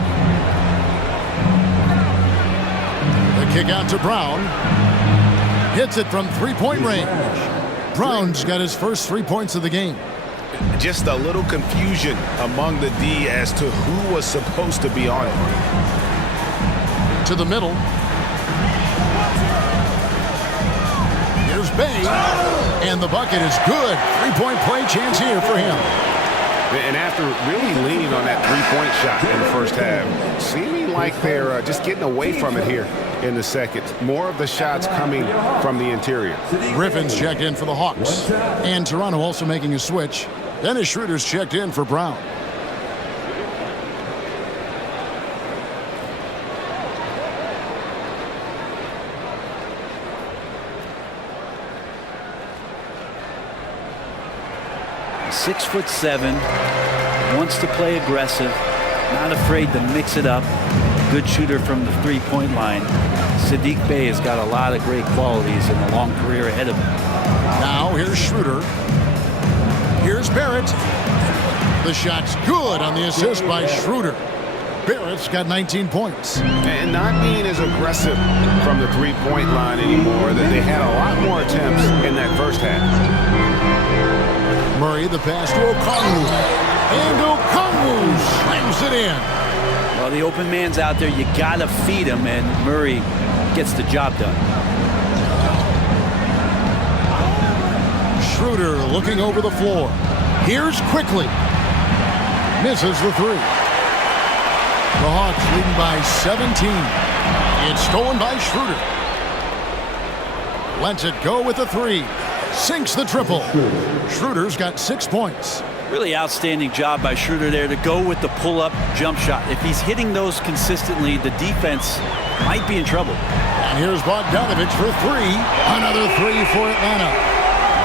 The kick out to Brown. Hits it from three-point range. Brown's got his first 3 points of the game. Just a little confusion among the D as to who was supposed to be on it. To the middle. Here's Bay. And the bucket is good. 3-point play chance here for him. And after really leaning on that three-point shot in the first half, seeming like they're just getting away from it here in the second. More of the shots coming from the interior. Griffin's checked in for the Hawks. And Toronto also making a switch. Dennis Schroeder's checked in for Brown. He's 6'7", wants to play aggressive, not afraid to mix it up. Good shooter from the three-point line. Saddiq Bey has got a lot of great qualities and a long career ahead of him. Now here's Schroeder. Here's Barrett. The shot's good on the assist by Schroeder. Barrett's got 19 points. And not being as aggressive from the three-point line anymore. They had a lot more attempts in that first half. Murray, the pass to Okongwu. And Okongwu slams it in. Well, the open man's out there. You got to feed him, and Murray gets the job done. Schroeder looking over the floor. Here's Quickly. Misses the three. The Hawks leading by 17. It's stolen by Schroeder. Lets it go with the three. Sinks the triple. Schroeder's got 6 points. Really outstanding job by Schroeder there to go with the pull-up jump shot. If he's hitting those consistently, the defense might be in trouble. And here's Bogdanovich for three. Another three for Atlanta.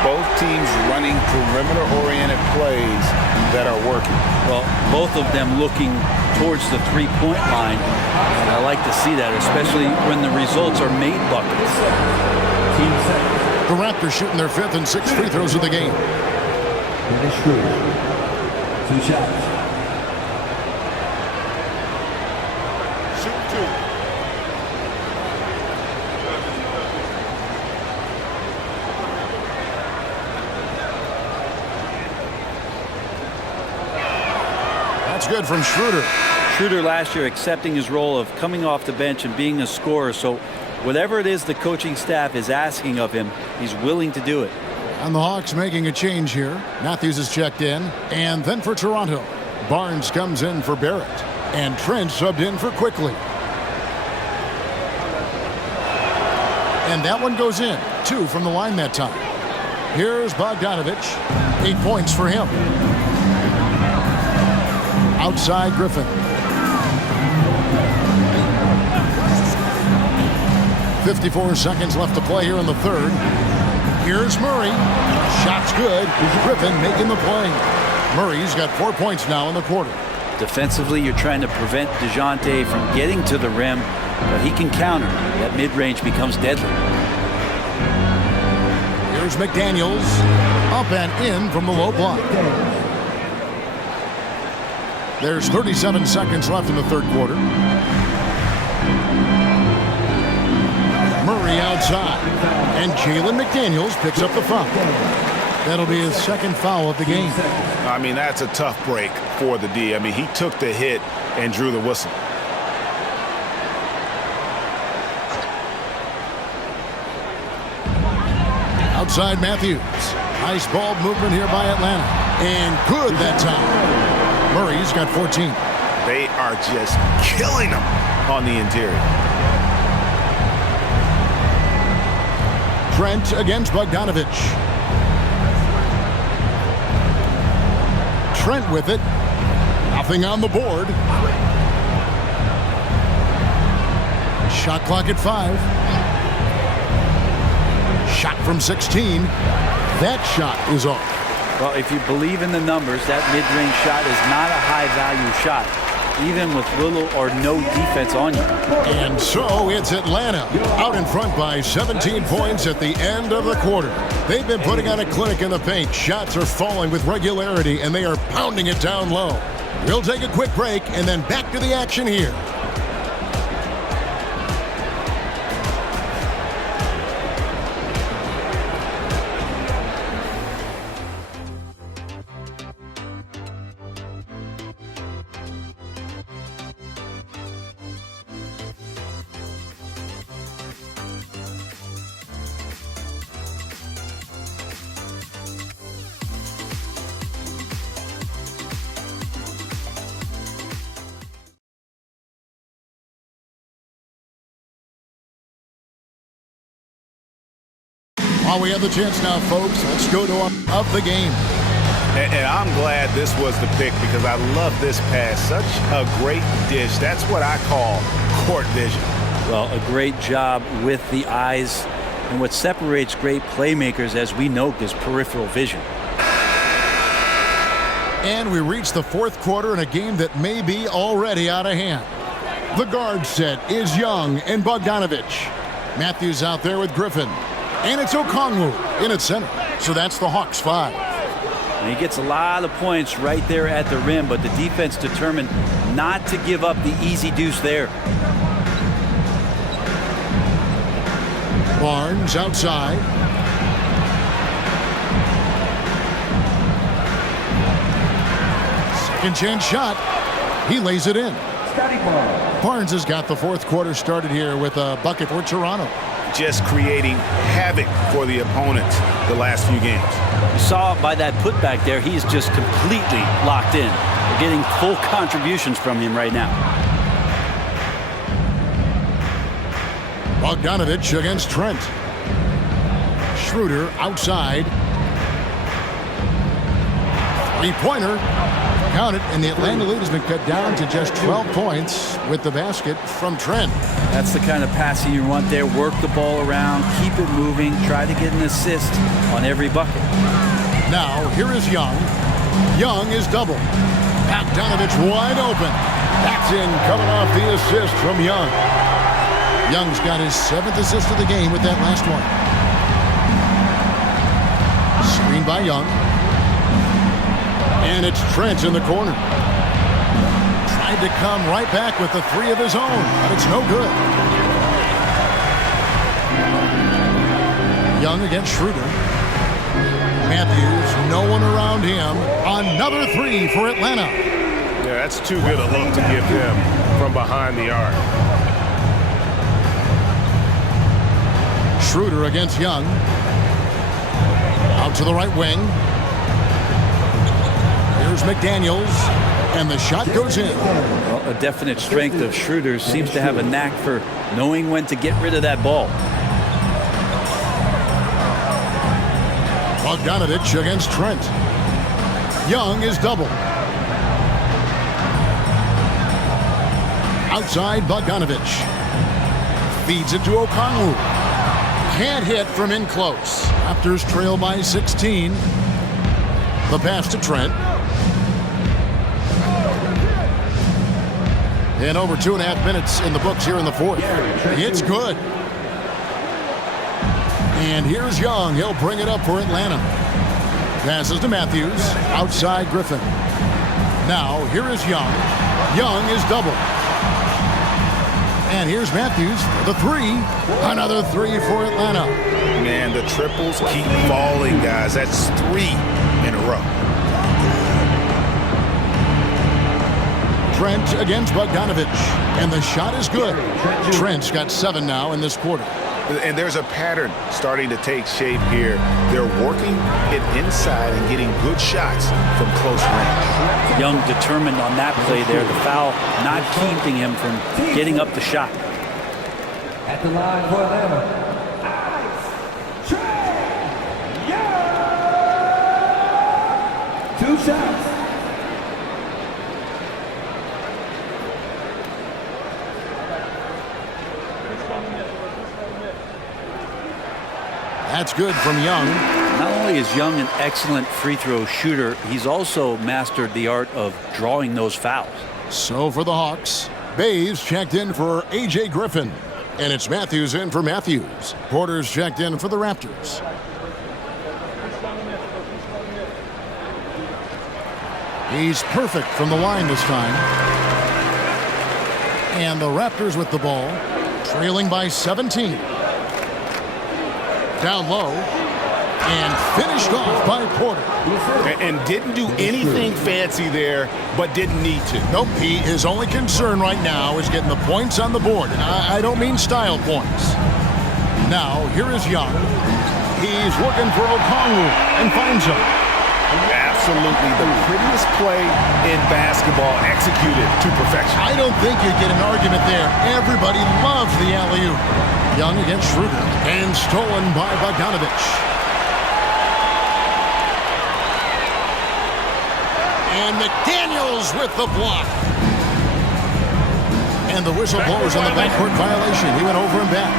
Both teams running perimeter-oriented plays that are working. Well, both of them looking towards the three-point line. And I like to see that, especially when the results are made buckets. The Raptors shooting their fifth and sixth free throws of the game. Dennis Schroeder. 2 shots. Shoot two. That's good from Schroeder. Schroeder last year accepting his role of coming off the bench and being a scorer. So whatever it is the coaching staff is asking of him, he's willing to do it. And the Hawks making a change here. Matthews is checked in. And then for Toronto, Barnes comes in for Barrett. And Trent subbed in for Quickly. And that one goes in. 2 from the line that time. Here's Bogdanovich. 8 points for him. Outside Griffin. 54 seconds left to play here in the third. Here's Murray. Shot's good. Griffin making the play. Murray's got 4 points now in the quarter. Defensively, you're trying to prevent DeJounte from getting to the rim, but he can counter. That mid-range becomes deadly. Here's McDaniels. Up and in from the low block. There's 37 seconds left in the third quarter. Murray outside. And Jalen McDaniels picks up the foul. That'll be his second foul of the game. I mean, that's a tough break for the D. I mean, he took the hit and drew the whistle. Outside Matthews. Nice ball movement here by Atlanta. And good that time. Murray's got 14. They are just killing him on the interior. Trent against Bogdanovich. Trent with it. Nothing on the board. Shot clock at 5. Shot from 16. That shot is off. Well, if you believe in the numbers, that mid-range shot is not a high-value shot, even with little or no defense on you. And so it's Atlanta out in front by 17 points at the end of the quarter. They've been putting on a clinic in the paint. Shots are falling with regularity, and they are pounding it down low. We'll take a quick break and then back to the action here. While we have the chance now, folks, let's go to our of the game. And I'm glad this was the pick because I love this pass. Such a great dish. That's what I call court vision. Well, a great job with the eyes. And what separates great playmakers, as we know, is peripheral vision. And we reach the fourth quarter in a game that may be already out of hand. The guard set is Young and Bogdanovich. Matthews out there with Griffin. And it's Okongwu in at center. So that's the Hawks 5. And he gets a lot of points right there at the rim, but the defense determined not to give up the easy deuce there. Barnes outside. Second chance shot. He lays it in. Barnes has got the fourth quarter started here with a bucket for Toronto. Just creating havoc for the opponents the last few games. You saw by that putback there, he's just completely locked in. We're getting full contributions from him right now. Bogdanovich against Trent. Schroeder outside. Three-pointer. Count it, and the Atlanta lead has been cut down to just 12 points with the basket from Trent. That's the kind of passing you want there. Work the ball around, keep it moving, try to get an assist on every bucket. Now, here is Young. Young is double. Bogdanovich wide open. That's in, coming off the assist from Young. Young's got his 7th assist of the game with that last one. Screen by Young. And it's Trent in the corner. Tried to come right back with the 3 of his own, but it's no good. Young against Schroeder. Matthews, no one around him. Another 3 for Atlanta. Yeah, that's too good a look to give them from behind the arc. Schroeder against Young. Out to the right wing. Here's McDaniels, and the shot goes in. Well, a definite strength of Schroeder seems to have a knack for knowing when to get rid of that ball. Bogdanovich against Trent. Young is double. Outside, Bogdanovich. Feeds it to Okongwu. Can't hit from in close. Raptors trail by 16. The pass to Trent. And over 2.5 minutes in the books here in the fourth. It's good. And here's Young. He'll bring it up for Atlanta. Passes to Matthews. Outside Griffin. Now, here is Young. Young is double. And here's Matthews for the 3. Another 3 for Atlanta. Man, the triples keep falling, guys. That's 3 in a row. Trent against Bogdanovich. And the shot is good. Trent's got 7 now in this quarter. And there's a pattern starting to take shape here. They're working it inside and getting good shots from close range. Young determined on that play there. The foul not keeping him from getting up the shot. At the line for Atlanta, Trey Young. 2 shots. That's good from Young. Not only is Young an excellent free throw shooter, he's also mastered the art of drawing those fouls. So for the Hawks, Bayes checked in for A.J. Griffin. And it's Matthews in for Matthews. Porter's checked in for the Raptors. He's perfect from the line this time. And the Raptors with the ball, trailing by 17. Down low, and finished off by Porter. And didn't do anything fancy there, but didn't need to. Nope, his only concern right now is getting the points on the board. And I don't mean style points. Now, here is Young. He's looking for Okongwu and finds him. Absolutely the prettiest play in basketball, executed to perfection. I don't think you get an argument there. Everybody loves the alley-oop. Young against Schroeder, and stolen by Bogdanovich. And McDaniels with the block. And the whistle blows on the backcourt violation. He went over and back.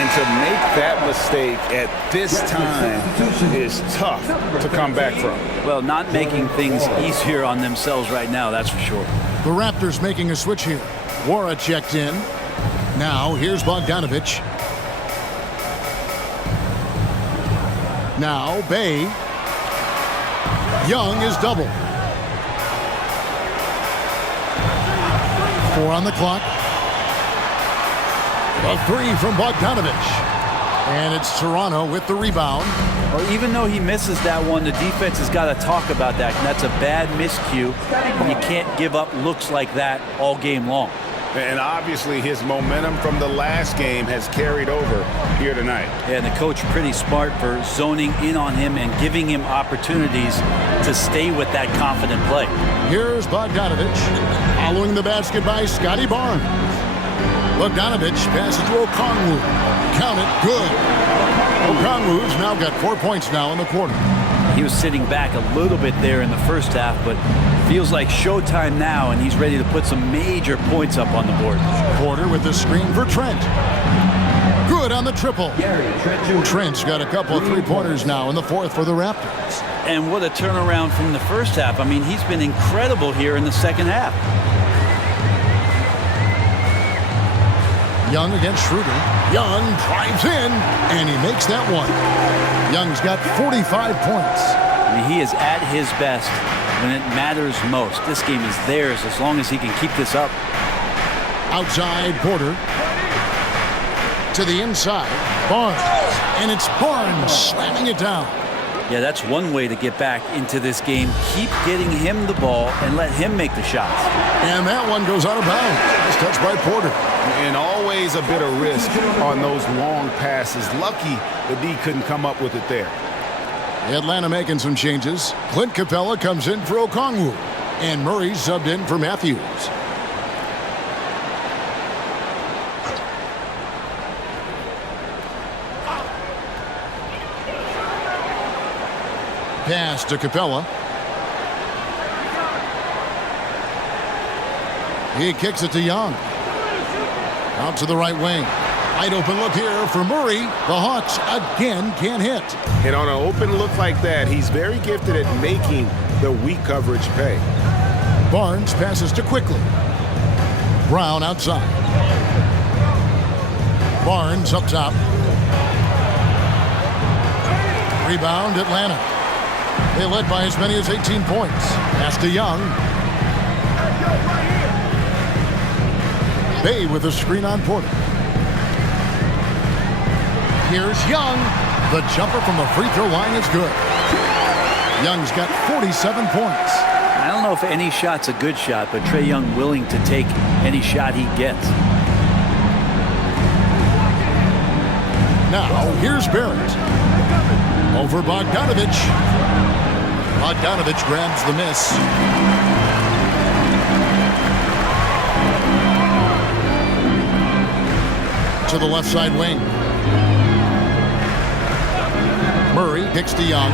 And to make that mistake at this time is tough to come back from. Well, not making things easier on themselves right now, that's for sure. The Raptors making a switch here. Wara checked in. Now, here's Bogdanovich. Now, Bay. Young is double. 4 on the clock. A 3 from Bogdanovich. And it's Toronto with the rebound. Well, even though he misses that one, the defense has got to talk about that. And that's a bad miscue. You can't give up looks like that all game long. And obviously his momentum from the last game has carried over here tonight. And the coach pretty smart for zoning in on him and giving him opportunities to stay with that confident play. Here's Bogdanovich. Following the basket by Scotty Barnes. Bogdanovich passes to Okongwu. Count it, good. Okongwu's now got 4 points now in the quarter. He was sitting back a little bit there in the first half, but feels like showtime now, and he's ready to put some major points up on the board. Porter with the screen for Trent. Good on the triple. Trent's got a couple of three-pointers now in the fourth for the Raptors. And what a turnaround from the first half. I mean, he's been incredible here in the second half. Young against Schroeder. Young drives in, and he makes that one. Young's got 45 points. I mean, he is at his best when it matters most. This game is theirs as long as he can keep this up. Outside Porter. To the inside. Barnes. And it's Barnes slamming it down. Yeah, that's one way to get back into this game. Keep getting him the ball and let him make the shots. And that one goes out of bounds. It's touched by Porter. And always a bit of risk on those long passes. Lucky the D couldn't come up with it there. Atlanta making some changes. Clint Capella comes in for Okongwu. And Murray subbed in for Matthews. Pass to Capella. He kicks it to Young. Out to the right wing. Wide open look here for Murray. The Hawks again can't hit. And on an open look like that, he's very gifted at making the weak coverage pay. Barnes passes to Quickly. Brown outside. Barnes up top. Rebound Atlanta. They led by as many as 18 points. Pass to Young. Bay with a screen on Porter. Here's Young. The jumper from the free throw line is good. Young's got 47 points. I don't know if any shot's a good shot, but Trae Young willing to take any shot he gets. Now, here's Barrett. Over Bogdanovich. Bogdanovich grabs the miss. To the left side wing. Murray kicks to Young.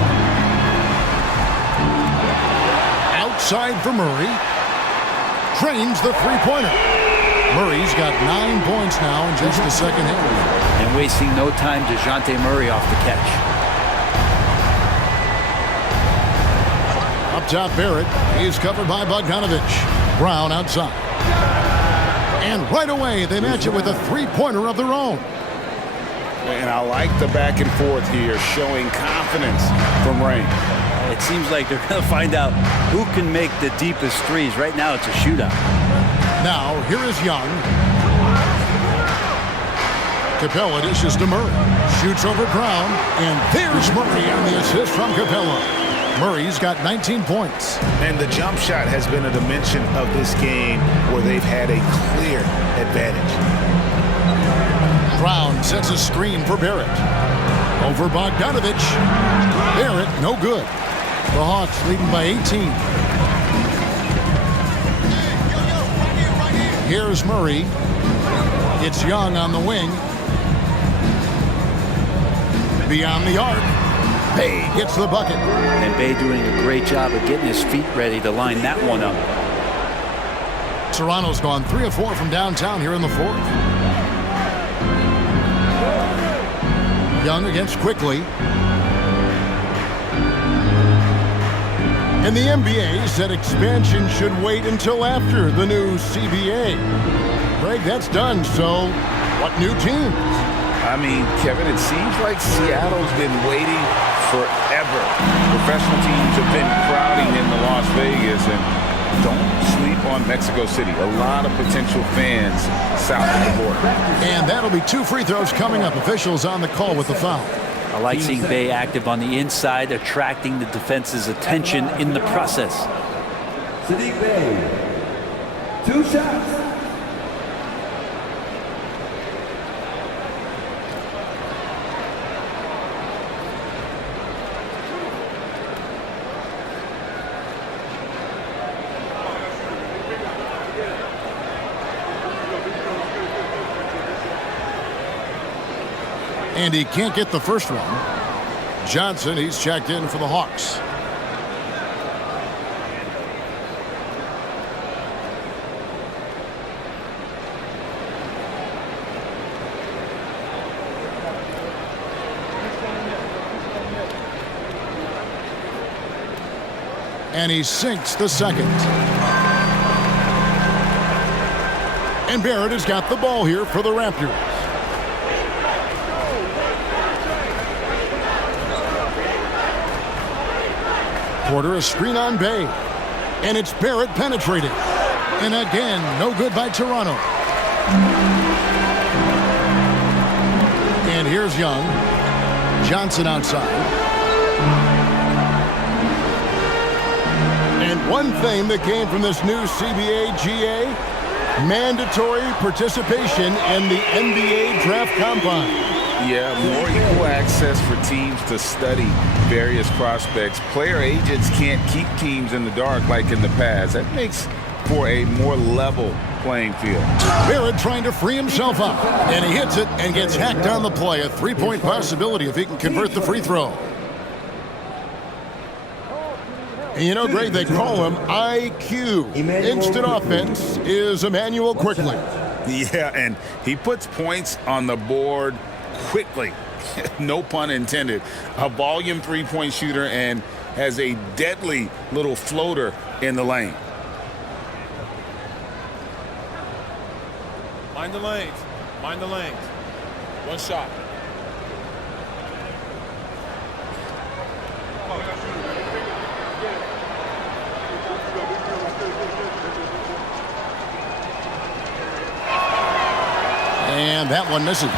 Outside for Murray. Trains the three-pointer. Murray's got 9 points now in just the second half. And wasting no time, DeJounte Murray off the catch. Up top, Barrett. He's covered by Bogdanovich. Brown outside. And right away, they match it with a three-pointer of their own. And I like the back and forth here, showing confidence from Rain. It seems like they're going to find out who can make the deepest threes. Right now, it's a shootout. Now, here is Young. Capella dishes to Murray. Shoots over Brown. And there's Murray on the assist from Capella. Murray's got 19 points. And the jump shot has been a dimension of this game where they've had a clear advantage. Brown sets a screen for Barrett. Over Bogdanovich. Barrett, no good. The Hawks leading by 18. Here's Murray. It's Young on the wing. Beyond the arc. Bay gets the bucket. And Bay doing a great job of getting his feet ready to line that one up. Toronto's gone 3 of 4 from downtown here in the fourth. Young against Quickly. And the NBA said expansion should wait until after the new CBA. Greg, that's done, so what new teams? I mean, Kevin, it seems like Seattle's been waiting forever. Professional teams have been crowding into Las Vegas, and don't sleep on Mexico City. A lot of potential fans south of the border. And that'll be 2 free throws coming up. Officials on the call with the foul. I like seeing Bay active on the inside, attracting the defense's attention in the process. Sadiq Bey, 2 shots. And he can't get the first one. Johnson, he's checked in for the Hawks. And he sinks the second. And Barrett has got the ball here for the Raptors. Porter, a screen on Bay. And it's Barrett penetrating. And again, no good by Toronto. And here's Young. Johnson outside. And one thing that came from this new CBA GA, mandatory participation in the NBA Draft Combine. Yeah, more equal access for teams to study various prospects. Player agents can't keep teams in the dark like in the past. That makes for a more level playing field. Barrett trying to free himself up, and he hits it and gets hacked on the play. A three-point possibility if he can convert the free throw. And you know, Greg, they call him IQ. Instant offense is Emmanuel Quickly. Yeah, and he puts points on the board quickly. No pun intended. A volume three-point shooter and has a deadly little floater in the lane. Mind the lanes. Mind the lanes. One shot. And that one misses.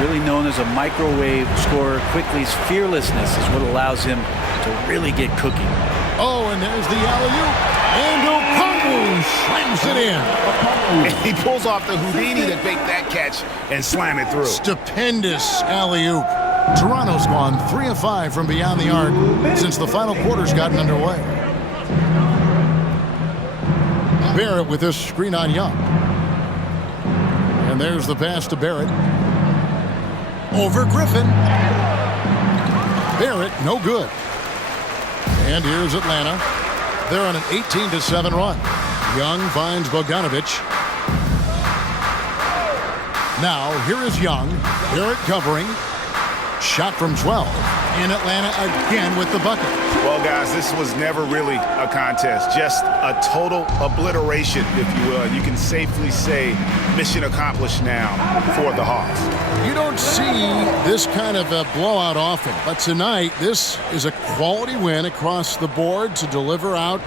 Really known as a microwave scorer, Quickly's fearlessness is what allows him to really get cooking. Oh, and there's the alley-oop. And Okongwu slams it in. And he pulls off the Houdini to make that catch and slam it through. Stupendous alley-oop. Toronto's gone 3 of 5 from beyond the arc since the final quarter's gotten underway. Barrett with this screen on Young. And there's the pass to Barrett. Over Griffin. Barrett, no good. And here's Atlanta. They're on an 18-7 run. Young finds Bogdanovich. Now, here is Young. Barrett covering. Shot from 12. And Atlanta again with the bucket. Well, guys, this was never really a contest, just a total obliteration, if you will. And you can safely say mission accomplished now for the Hawks. You don't see this kind of a blowout often, but tonight this is a quality win across the board to deliver out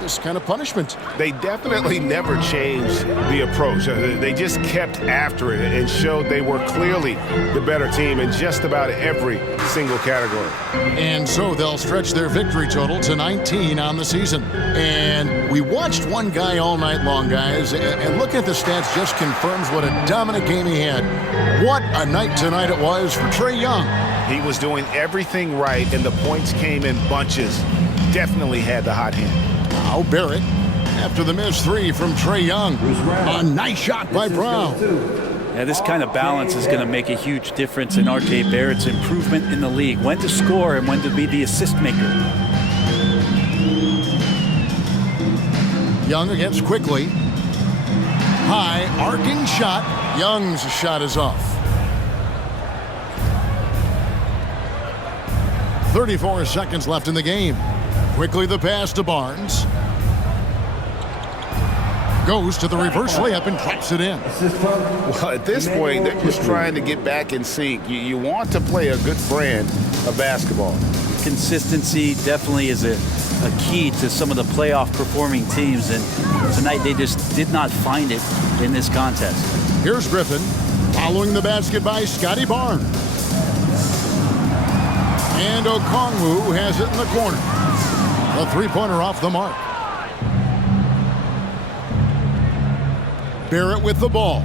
this kind of punishment. They definitely never changed the approach. They just kept after it and showed they were clearly the better team in just about every single category. And so they'll stretch their victory total to 19 on the season. And we watched one guy all night long, guys, and looking at the stats just confirms what a dominant game he had. What a night tonight it was for Trae Young. He was doing everything right, and the points came in bunches. Definitely had the hot hand. Now Barrett, after the missed three from Trae Young. A nice shot by Brown. Yeah, this kind of balance is going to make a huge difference in R.J. Barrett's improvement in the league. When to score and when to be the assist maker. Young against Quickly. High, arcing shot. Young's shot is off. 34 seconds left in the game. Quickly the pass to Barnes. Goes to the reverse layup and traps it in. Well, at this point, they're just trying to get back in sync. You want to play a good brand of basketball. Consistency definitely is a key to some of the playoff performing teams, and tonight they just did not find it in this contest. Here's Griffin following the basket by Scotty Barnes. And Okongwu has it in the corner. A three-pointer off the mark. Barrett with the ball.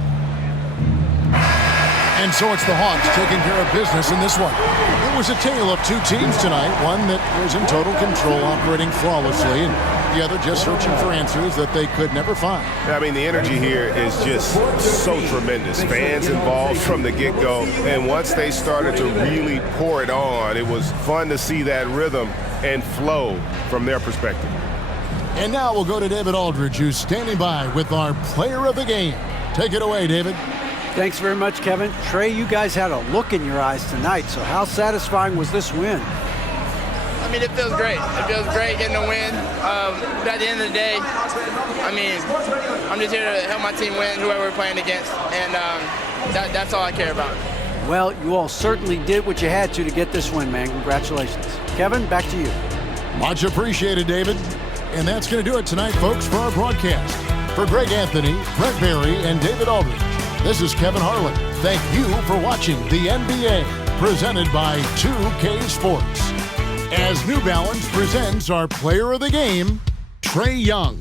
And so it's the Hawks taking care of business in this one. It was a tale of two teams tonight. One that was in total control, operating flawlessly, and the other just searching for answers that they could never find. I mean, the energy here is just so tremendous. Fans involved from the get-go, and once they started to really pour it on, it was fun to see that rhythm and flow from their perspective. And now we'll go to David Aldridge, who's standing by with our player of the game. Take it away, David. Thanks very much, Kevin. Trae, you guys had a look in your eyes tonight, so how satisfying was this win? I mean, it feels great. It feels great getting a win. But at the end of the day, I mean, I'm just here to help my team win, whoever we're playing against, and that's all I care about. Well, you all certainly did what you had to get this win, man. Congratulations. Kevin, back to you. Much appreciated, David. And that's going to do it tonight, folks, for our broadcast. For Greg Anthony, Brett Berry, and David Aldridge, this is Kevin Harlan. Thank you for watching the NBA, presented by 2K Sports. As New Balance presents our player of the game, Trae Young.